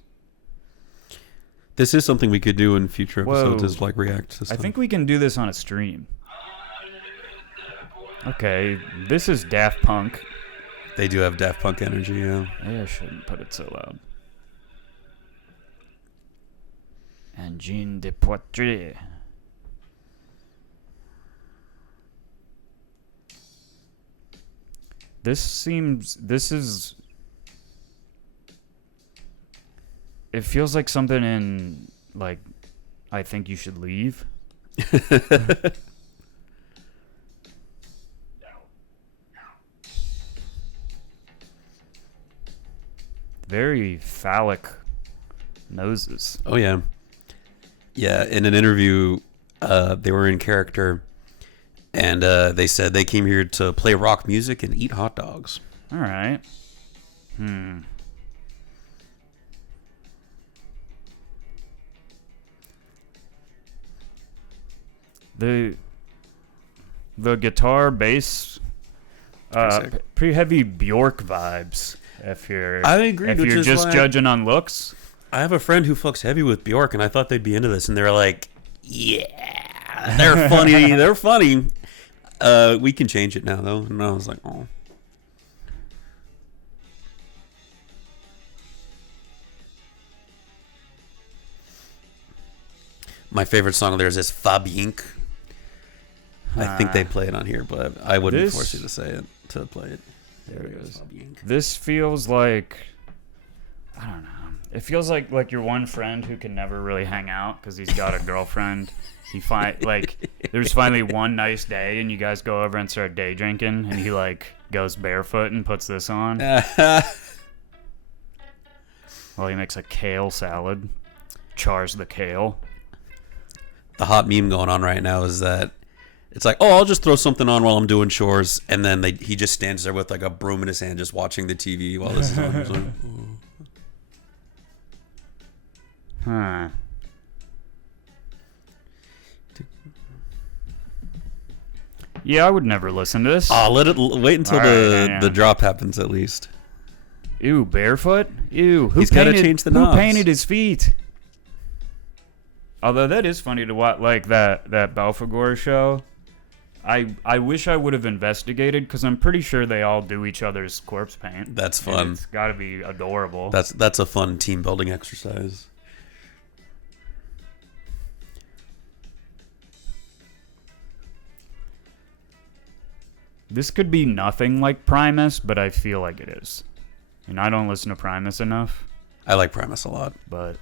This is something we could do in future episodes, is like react to stuff. I think we can do this on a stream. Okay, this is Daft Punk. They do have Daft Punk energy, yeah. Maybe I shouldn't put it so loud. Engine de Poitrine. It feels like something in, like, I Think You Should Leave. Very phallic noses. Oh, yeah. Yeah, in an interview, they were in character, and they said they came here to play rock music and eat hot dogs. All right. The guitar, bass, pretty heavy Bjork vibes. If you're just judging on looks. I have a friend who fucks heavy with Bjork, and I thought they'd be into this, and they're like, "Yeah, they're funny, they're funny." We can change it now, though. And I was like, "Oh." My favorite song of theirs is Fabink. I think they play it on here, but I wouldn't force you to say it, to play it. There it goes. This feels like, I don't know. It feels like your one friend who can never really hang out because he's got a girlfriend. There's finally one nice day and you guys go over and start day drinking and he like goes barefoot and puts this on. While he makes a kale salad, chars the kale. The hot meme going on right now is that it's like, oh, I'll just throw something on while I'm doing chores, and then he just stands there with like a broom in his hand, just watching the TV while this is on. He's like, oh. Huh. Yeah, I would never listen to this. Oh, wait until the drop happens at least. Ew, barefoot? Ew. He's got to change the knobs. Who painted his feet? Although that is funny to watch, like that Belphegor show. I wish I would have investigated because I'm pretty sure they all do each other's corpse paint. That's fun. It's got to be adorable. That's a fun team building exercise. This could be nothing like Primus, but I feel like it is. And I don't listen to Primus enough. I like Primus a lot. But...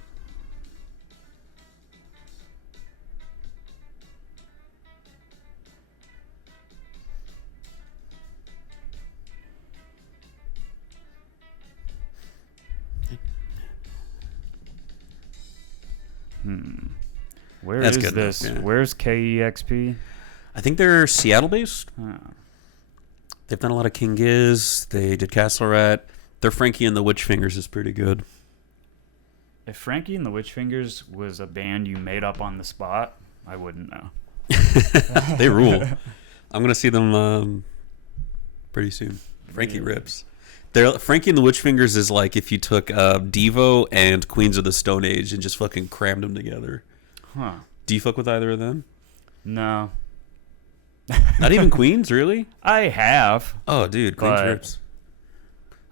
Where That's is good this? enough, yeah. Where's KEXP? I think they're Seattle-based. Oh. They've done a lot of King Giz. They did Castle Rat. Their Frankie and the Witch Fingers is pretty good. If Frankie and the Witch Fingers was a band you made up on the spot, I wouldn't know. They rule. I'm going to see them pretty soon. Frankie rips. Frankie and the Witch Fingers is like if you took Devo and Queens of the Stone Age and just fucking crammed them together. Huh. Do you fuck with either of them? No. Not even Queens, really? I have. Oh, dude, Queens rips.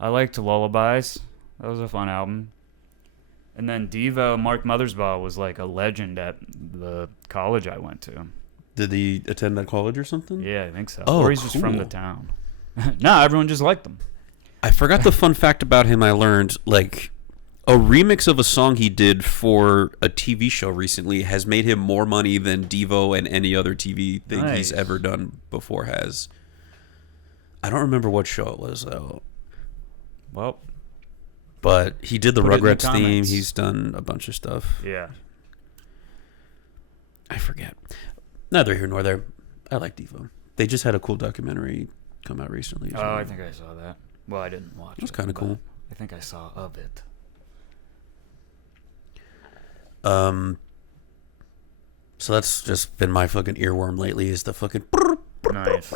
I liked Lullabies. That was a fun album. And then Devo, Mark Mothersbaugh was like a legend at the college I went to. Did he attend that college or something? Yeah, I think so. Oh, or he's just from the town. No, everyone just liked them. I forgot the fun fact about him I learned. Like, a remix of a song he did for a TV show recently has made him more money than Devo and any other TV thing he's ever done before has. I don't remember what show it was, though. Well, but he did the Rugrats theme. He's done a bunch of stuff. Yeah. I forget. Neither here nor there. I like Devo. They just had a cool documentary come out recently. Oh, I think I saw that. Well, I didn't watch it. It was kind of cool. I think I saw of it. So that's just been my fucking earworm lately is the fucking... Nice.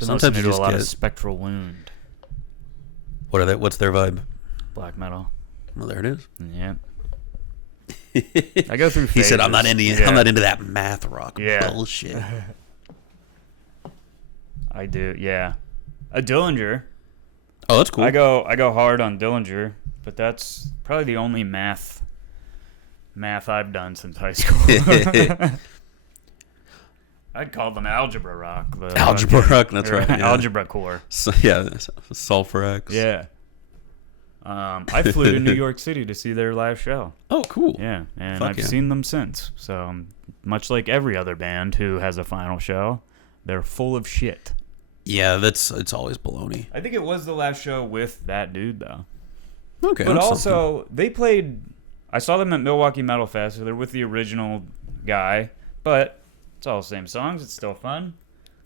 Sometimes you do just a lot get... of Spectral Wound. What's their vibe? Black metal. Well, there it is. Yeah. I go through phases. He said, I'm not into that math rock bullshit. I do, yeah. A Dillinger. Oh, that's cool. I go hard on Dillinger, but that's probably the only math I've done since high school. I'd call them algebra rock. Algebra rock, that's right. Yeah. Algebra core. So, yeah, Sulfur X. Yeah. I flew to New York City to see their live show. Oh, cool. Yeah, and I've seen them since. So much like every other band who has a final show, they're full of shit. Yeah, it's always baloney. I think it was the last show with that dude, though. Okay. But also, they played... I saw them at Milwaukee Metal Fest, so they're with the original guy, but it's all the same songs. It's still fun.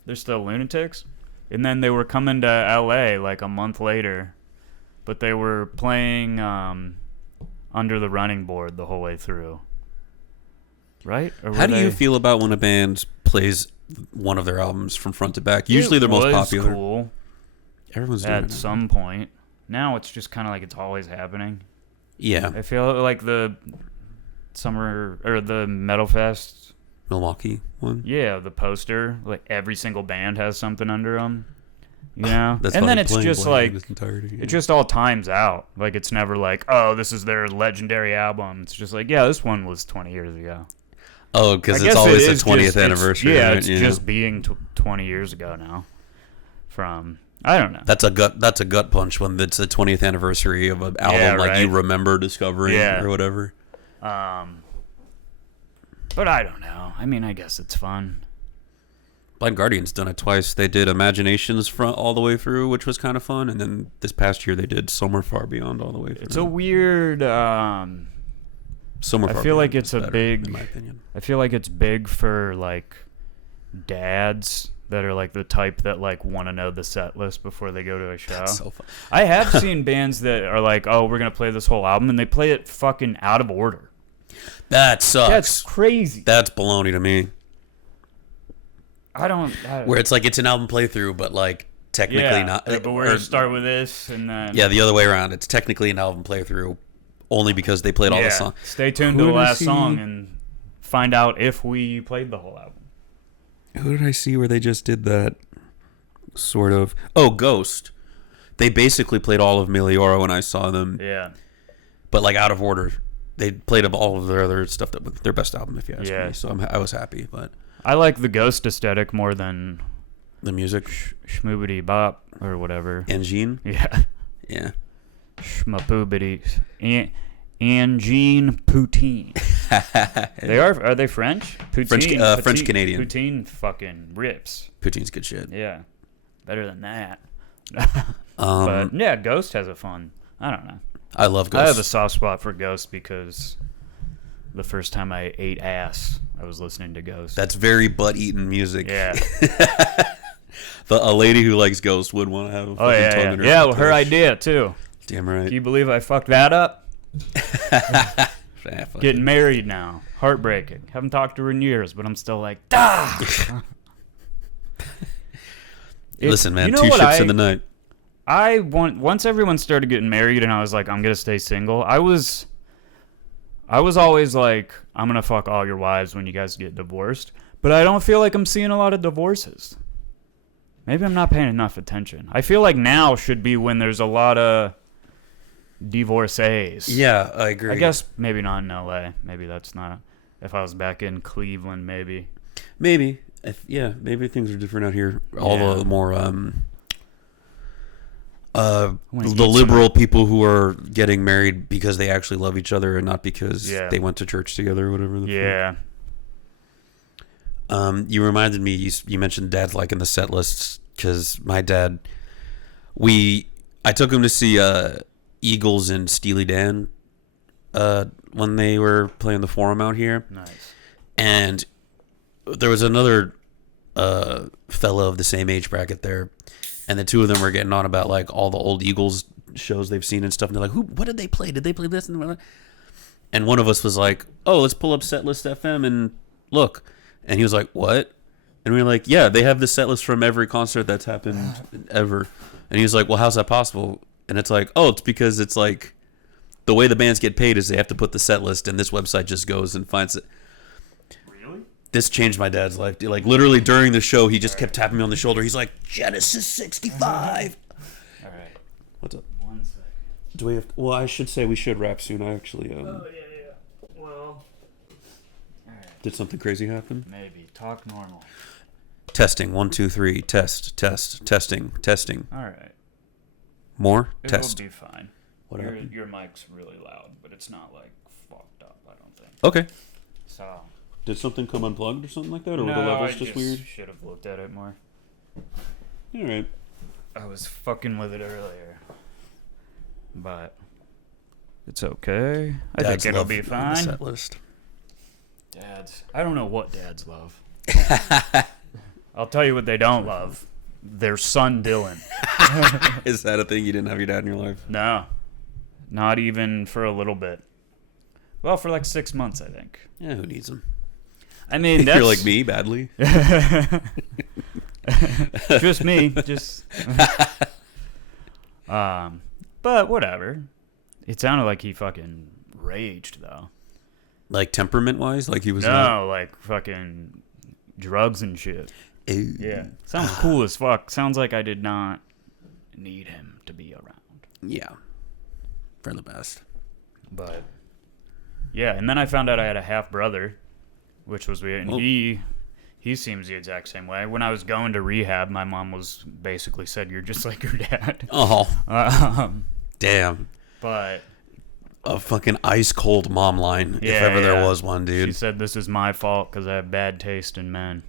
They're still lunatics. And then they were coming to L.A. like a month later, but they were playing Under the Running Board the whole way through. Right? How do you feel about when a band plays one of their albums from front to back? Usually they're most popular. Cool. Everyone's doing it at some point. Now it's just kind of like it's always happening. Yeah. I feel like the summer or the Metal Fest Milwaukee one. Yeah, the poster, like every single band has something under them. You know, That's and then it's just like entirety, it just all times out. Like it's never like, oh, this is their legendary album. It's just like, yeah, this one was 20 years ago. Oh, because it's always the 20th anniversary. Yeah, right? it's just being 20 years ago now. From I don't know. That's a gut punch when it's the 20th anniversary of an album like you remember discovering or whatever. But I don't know. I mean, I guess it's fun. Blind Guardian's done it twice. They did Imaginations all the way through, which was kind of fun, and then this past year they did Somewhere Far Beyond all the way through. It's a weird. Somewhere Far I feel Beyond like it's a better, big. in my opinion. I feel like it's big for like dads that are like the type that like want to know the set list before they go to a show. That's so fun. I have seen bands that are like, oh, we're gonna play this whole album, and they play it fucking out of order. That sucks. That's crazy. That's baloney to me. I don't. Where it's like it's an album playthrough, but like technically not. But we're gonna start with this, and then the other way around. It's technically an album playthrough, only because they played all the songs. Stay tuned to the last song and find out if we played the whole album. Who did I see where they just did that? Sort of. Oh, Ghost. They basically played all of Meliora when I saw them. Yeah. But like out of order. They played all of their other stuff, their best album, if you ask me. So I was happy, but I like the Ghost aesthetic more than the music. Schmoobity Bop or whatever. Angine? Yeah. Yeah. Schmapoobity. Angine Poutine. Are they French? Poutine. French Canadian. Poutine fucking rips. Poutine's good shit. Yeah. Better than that. But yeah, Ghost has a fun. I don't know. I love Ghost. I have a soft spot for Ghost because the first time I ate ass, I was listening to Ghost. That's very butt-eating music. Yeah. A lady who likes Ghost would want to have a fucking tongue in her. Yeah, well, her idea, too. Damn right. Can you believe I fucked that up? Getting married now. Heartbreaking. Haven't talked to her in years, but I'm still like, ah! Listen, man, two ships in the night. Once everyone started getting married and I was like, I'm gonna stay single, I was always like, I'm gonna fuck all your wives when you guys get divorced. But I don't feel like I'm seeing a lot of divorces. Maybe I'm not paying enough attention. I feel like now should be when there's a lot of divorcees. Yeah, I agree. I guess maybe not in LA. Maybe that's not. If I was back in Cleveland, maybe. Maybe. Maybe things are different out here. All the more the liberal people who are getting married because they actually love each other and not because they went to church together or whatever. You reminded me, you mentioned Dad's liking the set lists, because my dad, I took him to see Eagles and Steely Dan when they were playing the Forum out here. Nice. And there was another fellow of the same age bracket there, and the two of them were getting on about like all the old Eagles shows they've seen and stuff, and they're like, what did they play? Did they play this? And one of us was like, oh, let's pull up Setlist FM and look. And he was like, what? And we were like, yeah, they have the set list from every concert that's happened ever. And he was like, well, how's that possible? And it's like, oh, it's because it's like the way the bands get paid is they have to put the set list, and this website just goes and finds it. Really? This changed my dad's life. Like literally during the show, he just kept tapping me on the shoulder. He's like, Genesis 65. All right. What's up? 1 second. Do we have? Well, I should say we should wrap soon. I actually. Yeah. Well. Did something crazy happen? Maybe. Talk normal. Testing. 1, 2, 3. Test. Testing. All right. More? It'll Test. be fine. What happened? Your mic's really loud, but it's not like fucked up, I don't think. Okay. So. Did something come unplugged or something like that? Or were No, the levels I just weird? should have looked at it more. Alright. I was fucking with it earlier. But it's okay. I think it'll be fine. The set list. Dads. I don't know what dads love. I'll tell you what they don't love. Their son Dylan. Is that a thing? You didn't have your dad in your life? No. Not even for a little bit. Well, for like 6 months, I think. Yeah, who needs them? I mean, that's... You're like me, badly? Just me. Just... But whatever. It sounded like he fucking raged, though. Like temperament-wise? Like he was... like fucking drugs and shit. Ew. Yeah. Sounds cool as fuck. Sounds like I did not need him to be around. Yeah. For the best. But... yeah, and then I found out I had a half-brother, which was weird. And he seems the exact same way. When I was going to rehab, my mom was basically said, you're just like your dad. Oh. Damn. But... a fucking ice-cold mom line, if ever there was one, dude. She said, this is my fault because I have bad taste in men.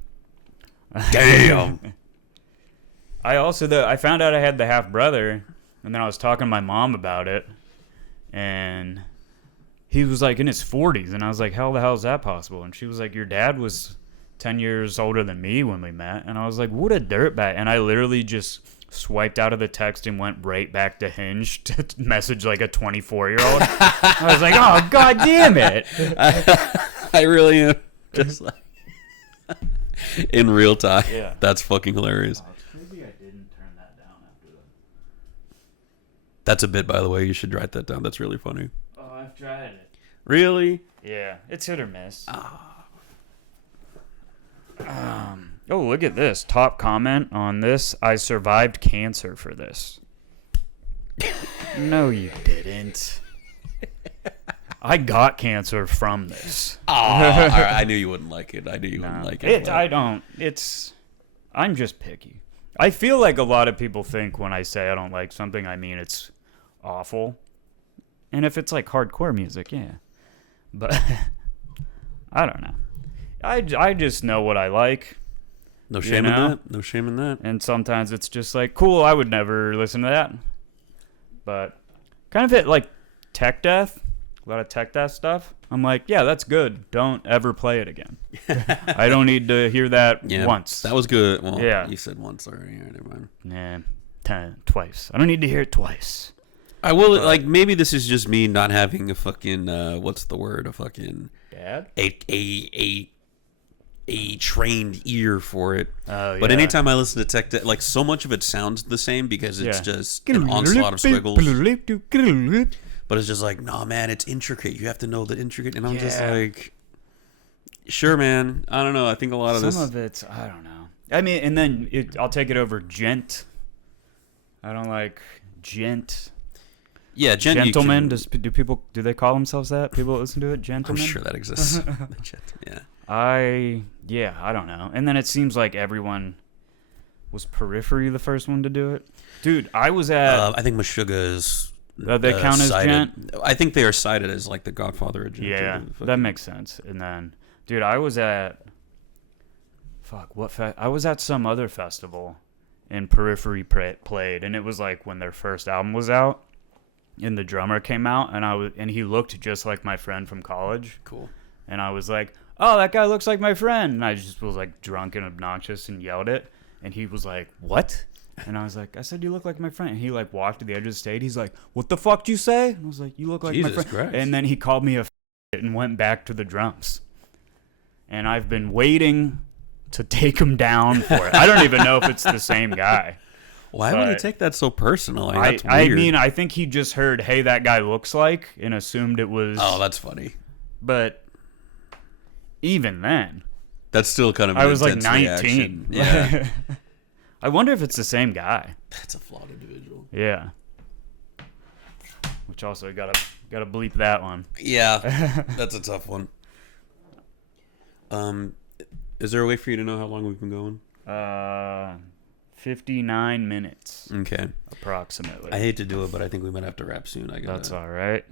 Damn. I found out I had the half-brother, and then I was talking to my mom about it, and... he was like in his 40s, and I was like, how the hell is that possible? And she was like, your dad was 10 years older than me when we met. And I was like, what a dirtbag. And I literally just swiped out of the text and went right back to Hinge to message like a 24-year-old. I was like, oh, God damn it. I really am just like in real time. Yeah. That's fucking hilarious. Oh, it's crazy I didn't turn that down after that. That's a bit, by the way. You should write that down. That's really funny. Oh, I've tried it. Really? Yeah, it's hit or miss. Oh, look at this. Top comment on this. I survived cancer for this. No, you didn't. I got cancer from this. Oh, all right. I knew you wouldn't like it. Wouldn't like it. I don't. I'm just picky. I feel like a lot of people think when I say I don't like something, I mean it's awful. And if it's like hardcore music, yeah. But I don't know. I just know what I like. No shame in that. No shame in that. And sometimes it's just like, cool, I would never listen to that. But kind of hit like tech death, a lot of tech death stuff. I'm like, yeah, that's good. Don't ever play it again. I don't need to hear that once. That was good. Well, yeah. You said once already. Never mind. Twice. I don't need to hear it twice. I will, like, maybe this is just me not having a fucking, what's the word? A fucking... Dad? A trained ear for it. Oh, yeah. But anytime I listen to tech, like, so much of it sounds the same because it's just an onslaught of squiggles. But it's just like, nah, man, it's intricate. You have to know the intricate. And I'm just like, sure, man. I don't know. I think a lot of this... Some of it's, I don't know. I mean, and then I'll take it over gent. I don't like gent. Yeah, gentlemen. Do they call themselves that? People that listen to it, gentlemen. I'm sure that exists. Yeah. I don't know. And then it seems like everyone was Periphery the first one to do it. Dude, I was at. I think Meshuggah is. They count as gent. I think they are cited as like the Godfather of gent. Yeah, that makes sense. And then, dude, I was at. I was at some other festival, and Periphery played, and it was like when their first album was out. And the drummer came out, and he looked just like my friend from college. Cool. And I was like, "Oh, that guy looks like my friend." And I just was like drunk and obnoxious and yelled it. And he was like, "What?" And I was like, "I said you look like my friend." And he like walked to the edge of the stage. He's like, "What the fuck did you say?" And I was like, "You look like my friend." Christ. And then he called me a and went back to the drums. And I've been waiting to take him down for it. I don't even know if it's the same guy. Why would he take that so personal? Like, that's I weird. mean, I think he just heard, "Hey, that guy looks like," and assumed it was. Oh, that's funny. But even then, that's still kind of. I was like 19. Reaction. Yeah. I wonder if it's the same guy. That's a flawed individual. Yeah. Which also gotta bleep that one. Yeah, that's a tough one. Is there a way for you to know how long we've been going? 59 minutes. Okay. Approximately. I hate to do it, but I think we might have to wrap soon. That's all right.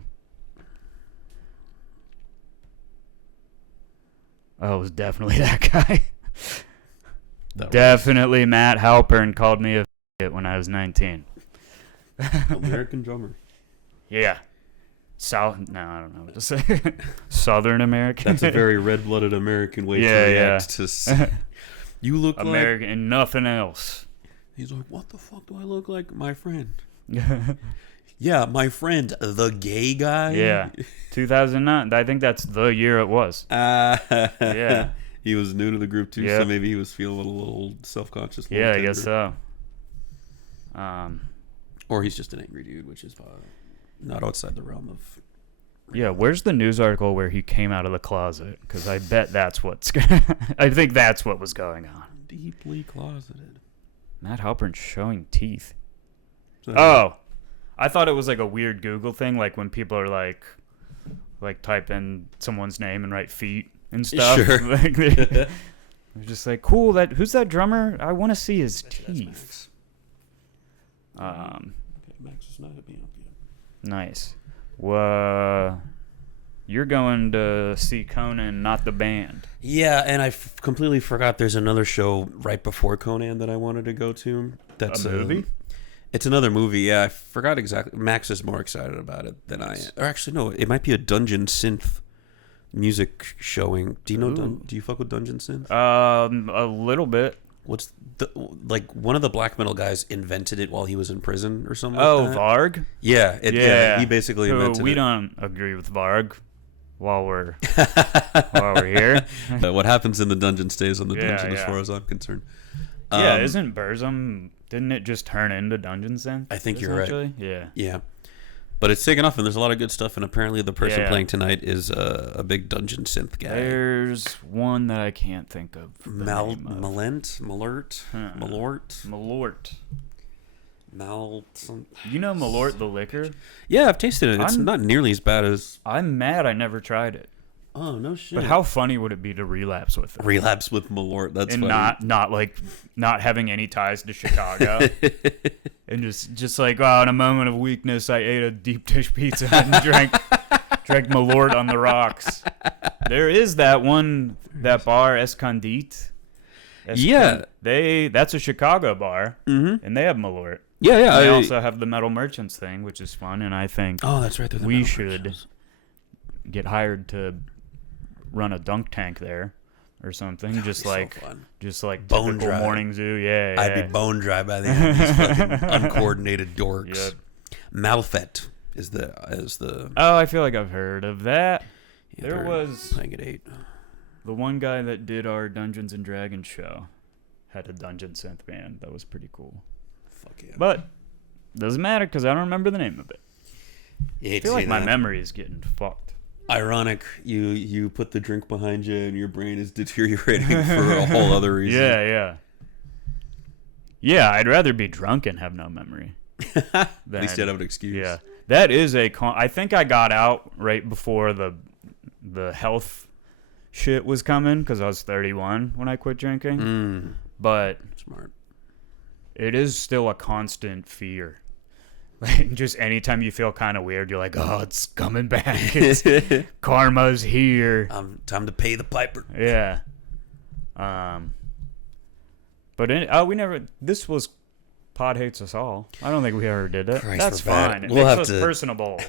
Oh, it was definitely that guy. Definitely Matt Halpern called me a when I was 19. American drummer. Yeah. No, I don't know what to say. Southern American. That's a very red-blooded American way to react to say, you look American like... and nothing else. He's like, what the fuck do I look like? My friend. Yeah, my friend, the gay guy. Yeah. 2009. I think that's the year it was. Yeah. He was new to the group, too, so maybe he was feeling a little self-conscious. Yeah, I guess so. Or he's just an angry dude, which is not outside the realm of... Yeah, where's the news article where he came out of the closet? Because I bet that's what's... I think that's what was going on. Deeply closeted. Matt Halpern showing teeth. Oh, I thought it was like a weird Google thing, like when people are like type in someone's name and write feet and stuff. Sure. Like they're just like, cool. Who's that drummer? I want to see his teeth. Max is not at me up yet. Nice. Well, you're going to see Conan, not the band. Yeah, and I completely forgot there's another show right before Conan that I wanted to go to. That's a movie? It's another movie, yeah. I forgot exactly. Max is more excited about it than I am. Or actually, no, it might be a Dungeon Synth music showing. Do you know? Do you fuck with Dungeon Synth? A little bit. What's one of the black metal guys invented it while he was in prison or something? Oh, like that? Varg? Yeah, he basically invented it. We don't agree with Varg while we're here. But what happens in the dungeon stays on the dungeon as far as I'm concerned. Isn't Burzum, didn't it just turn into Dungeon Synth? I think you're right. Yeah. Yeah. But it's taken off, and there's a lot of good stuff. And apparently, the person playing tonight is a big dungeon synth guy. There's one that I can't think of. Malort. You know Malort the liquor? Yeah, I've tasted it. It's not nearly as bad as. I'm mad I never tried it. Oh no shit! But how funny would it be to relapse with it? Relapse with Malort. That's and funny. not having any ties to Chicago, and just like in a moment of weakness, I ate a deep dish pizza and drank Malort on the rocks. There is that bar Escondite. That's a Chicago bar, and they have Malort. Yeah. They also have the Metal Merchants thing, which is fun, and I think that's right. We should get hired to run a dunk tank there or something. Just like bone typical dry. Morning Zoo. Yeah. I'd be bone dry by the end. These fucking uncoordinated dorks. Yep. Malfet is the. Oh, I feel like I've heard of that. Yeah, there was playing at 8. The one guy that did our Dungeons and Dragons show had a dungeon synth band. That was pretty cool. Fuck yeah. But doesn't matter because I don't remember the name of it. I feel like my memory is getting fucked. Ironic, you put the drink behind you and your brain is deteriorating for a whole other reason. Yeah, I'd rather be drunk and have no memory. At least you'd have an excuse. Yeah, that is I think I got out right before the health shit was coming because I was 31 when I quit drinking. But smart. It is still a constant fear. Like, just anytime you feel kind of weird, you're like, oh, it's coming back. Karma's here. Time to pay the piper. Yeah. But we never. This was Pod Hates Us All. I don't think we ever did it. Christ, that's fine. It we'll makes have us to personable.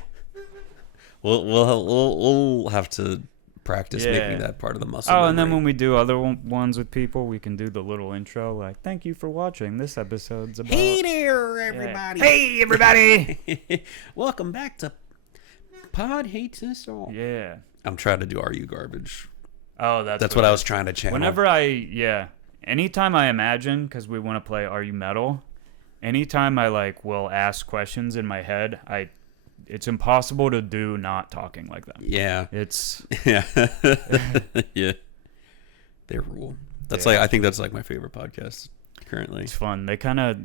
We'll have to practice making that part of the muscle. And then when we do other ones with people, we can do the little intro like, thank you for watching. This episode's about... Hey there, everybody. Hey, everybody. Welcome back to Pod Hates Us All. Yeah. I'm trying to do Are You Garbage. Oh, that's what I was trying to channel. Anytime I imagine, because we want to play Are You Metal, anytime I will ask questions in my head, it's impossible to do not talking like that. Yeah. It's... Yeah. Yeah. They rule. I think that's my favorite podcast currently. It's fun. They kind of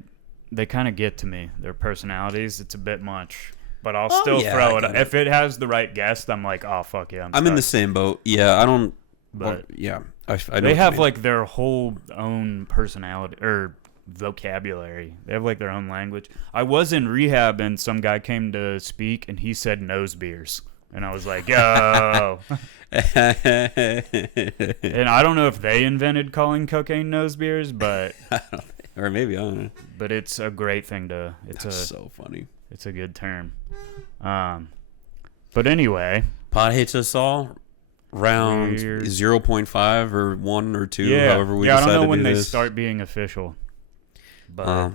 get to me. Their personalities, it's a bit much. But I'll still throw it. If it has the right guest, I'm like, oh, fuck yeah. I'm in the same boat. Yeah, I don't... But yeah. I know they have their whole own personality or vocabulary. They have their own language. I was in rehab and some guy came to speak and he said nose beers. And I was like, yo. And I don't know if they invented calling cocaine nose beers, but... Or maybe, I don't know. But it's a great thing to... That's so funny. It's a good term. But anyway... Pod Hates Us All, round 0.5 or 1 or 2, however we decide to do this. I don't know when they start being official. But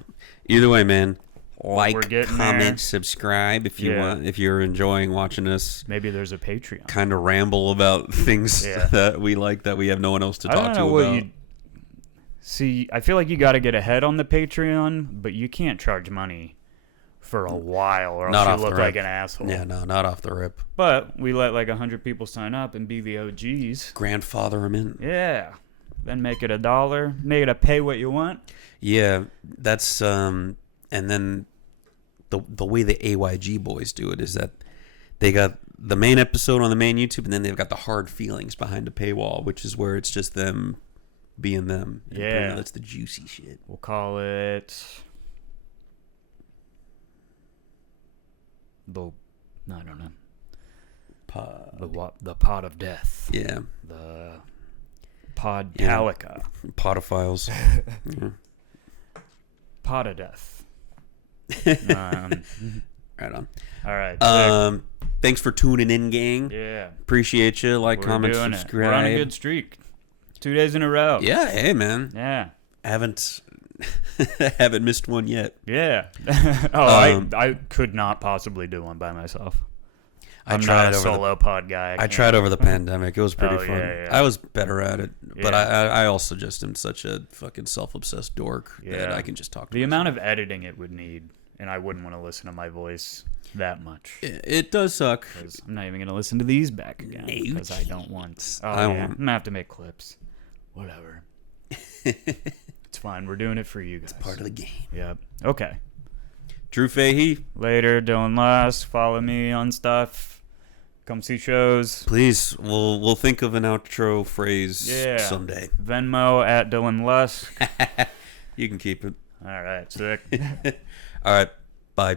either way, man. Comment, there. Subscribe if you want. If you're enjoying watching us, maybe there's a Patreon. Kind of ramble about things that we like that we have no one else to talk to about. See, I feel like you got to get ahead on the Patreon, but you can't charge money for a while, or else you look like an asshole. Yeah, no, not off the rip. But we let 100 people sign up and be the OGs. Grandfather them in. Yeah. Then make it $1. Make it a pay what you want. Yeah, that's and then the way the AYG boys do it is that they got the main episode on the main YouTube, and then they've got the hard feelings behind a paywall, which is where it's just them being them. Yeah, that's the juicy shit. We'll call it I don't know. The Pod of Death. Yeah. The Podtalica. Podophiles. Pod of Death. Right on. All right. Thanks for tuning in, gang. Yeah. Appreciate you. Comment, subscribe. We're on a good streak. 2 days in a row. Yeah. Hey, man. Yeah. Haven't missed one yet. Yeah. I could not possibly do one by myself. I'm not a solo pod guy. I tried over the pandemic. It was pretty fun. Yeah. I was better at it, but I also just am such a fucking self-obsessed dork that I can just talk to the amount of editing it would need and I wouldn't want to listen to my voice that much. It does suck. Because I'm not even going to listen to these back again because I don't want. Oh, I yeah, won't. I'm going to have to make clips. Whatever. It's fine. We're doing it for you guys. It's part of the game. Yep. Okay. Drew Fahey. Later, Dylan Lusk. Follow me on stuff. Come see shows. Please, we'll think of an outro phrase someday. Venmo at Dylan Lusk. You can keep it. All right. Sick. All right. Bye.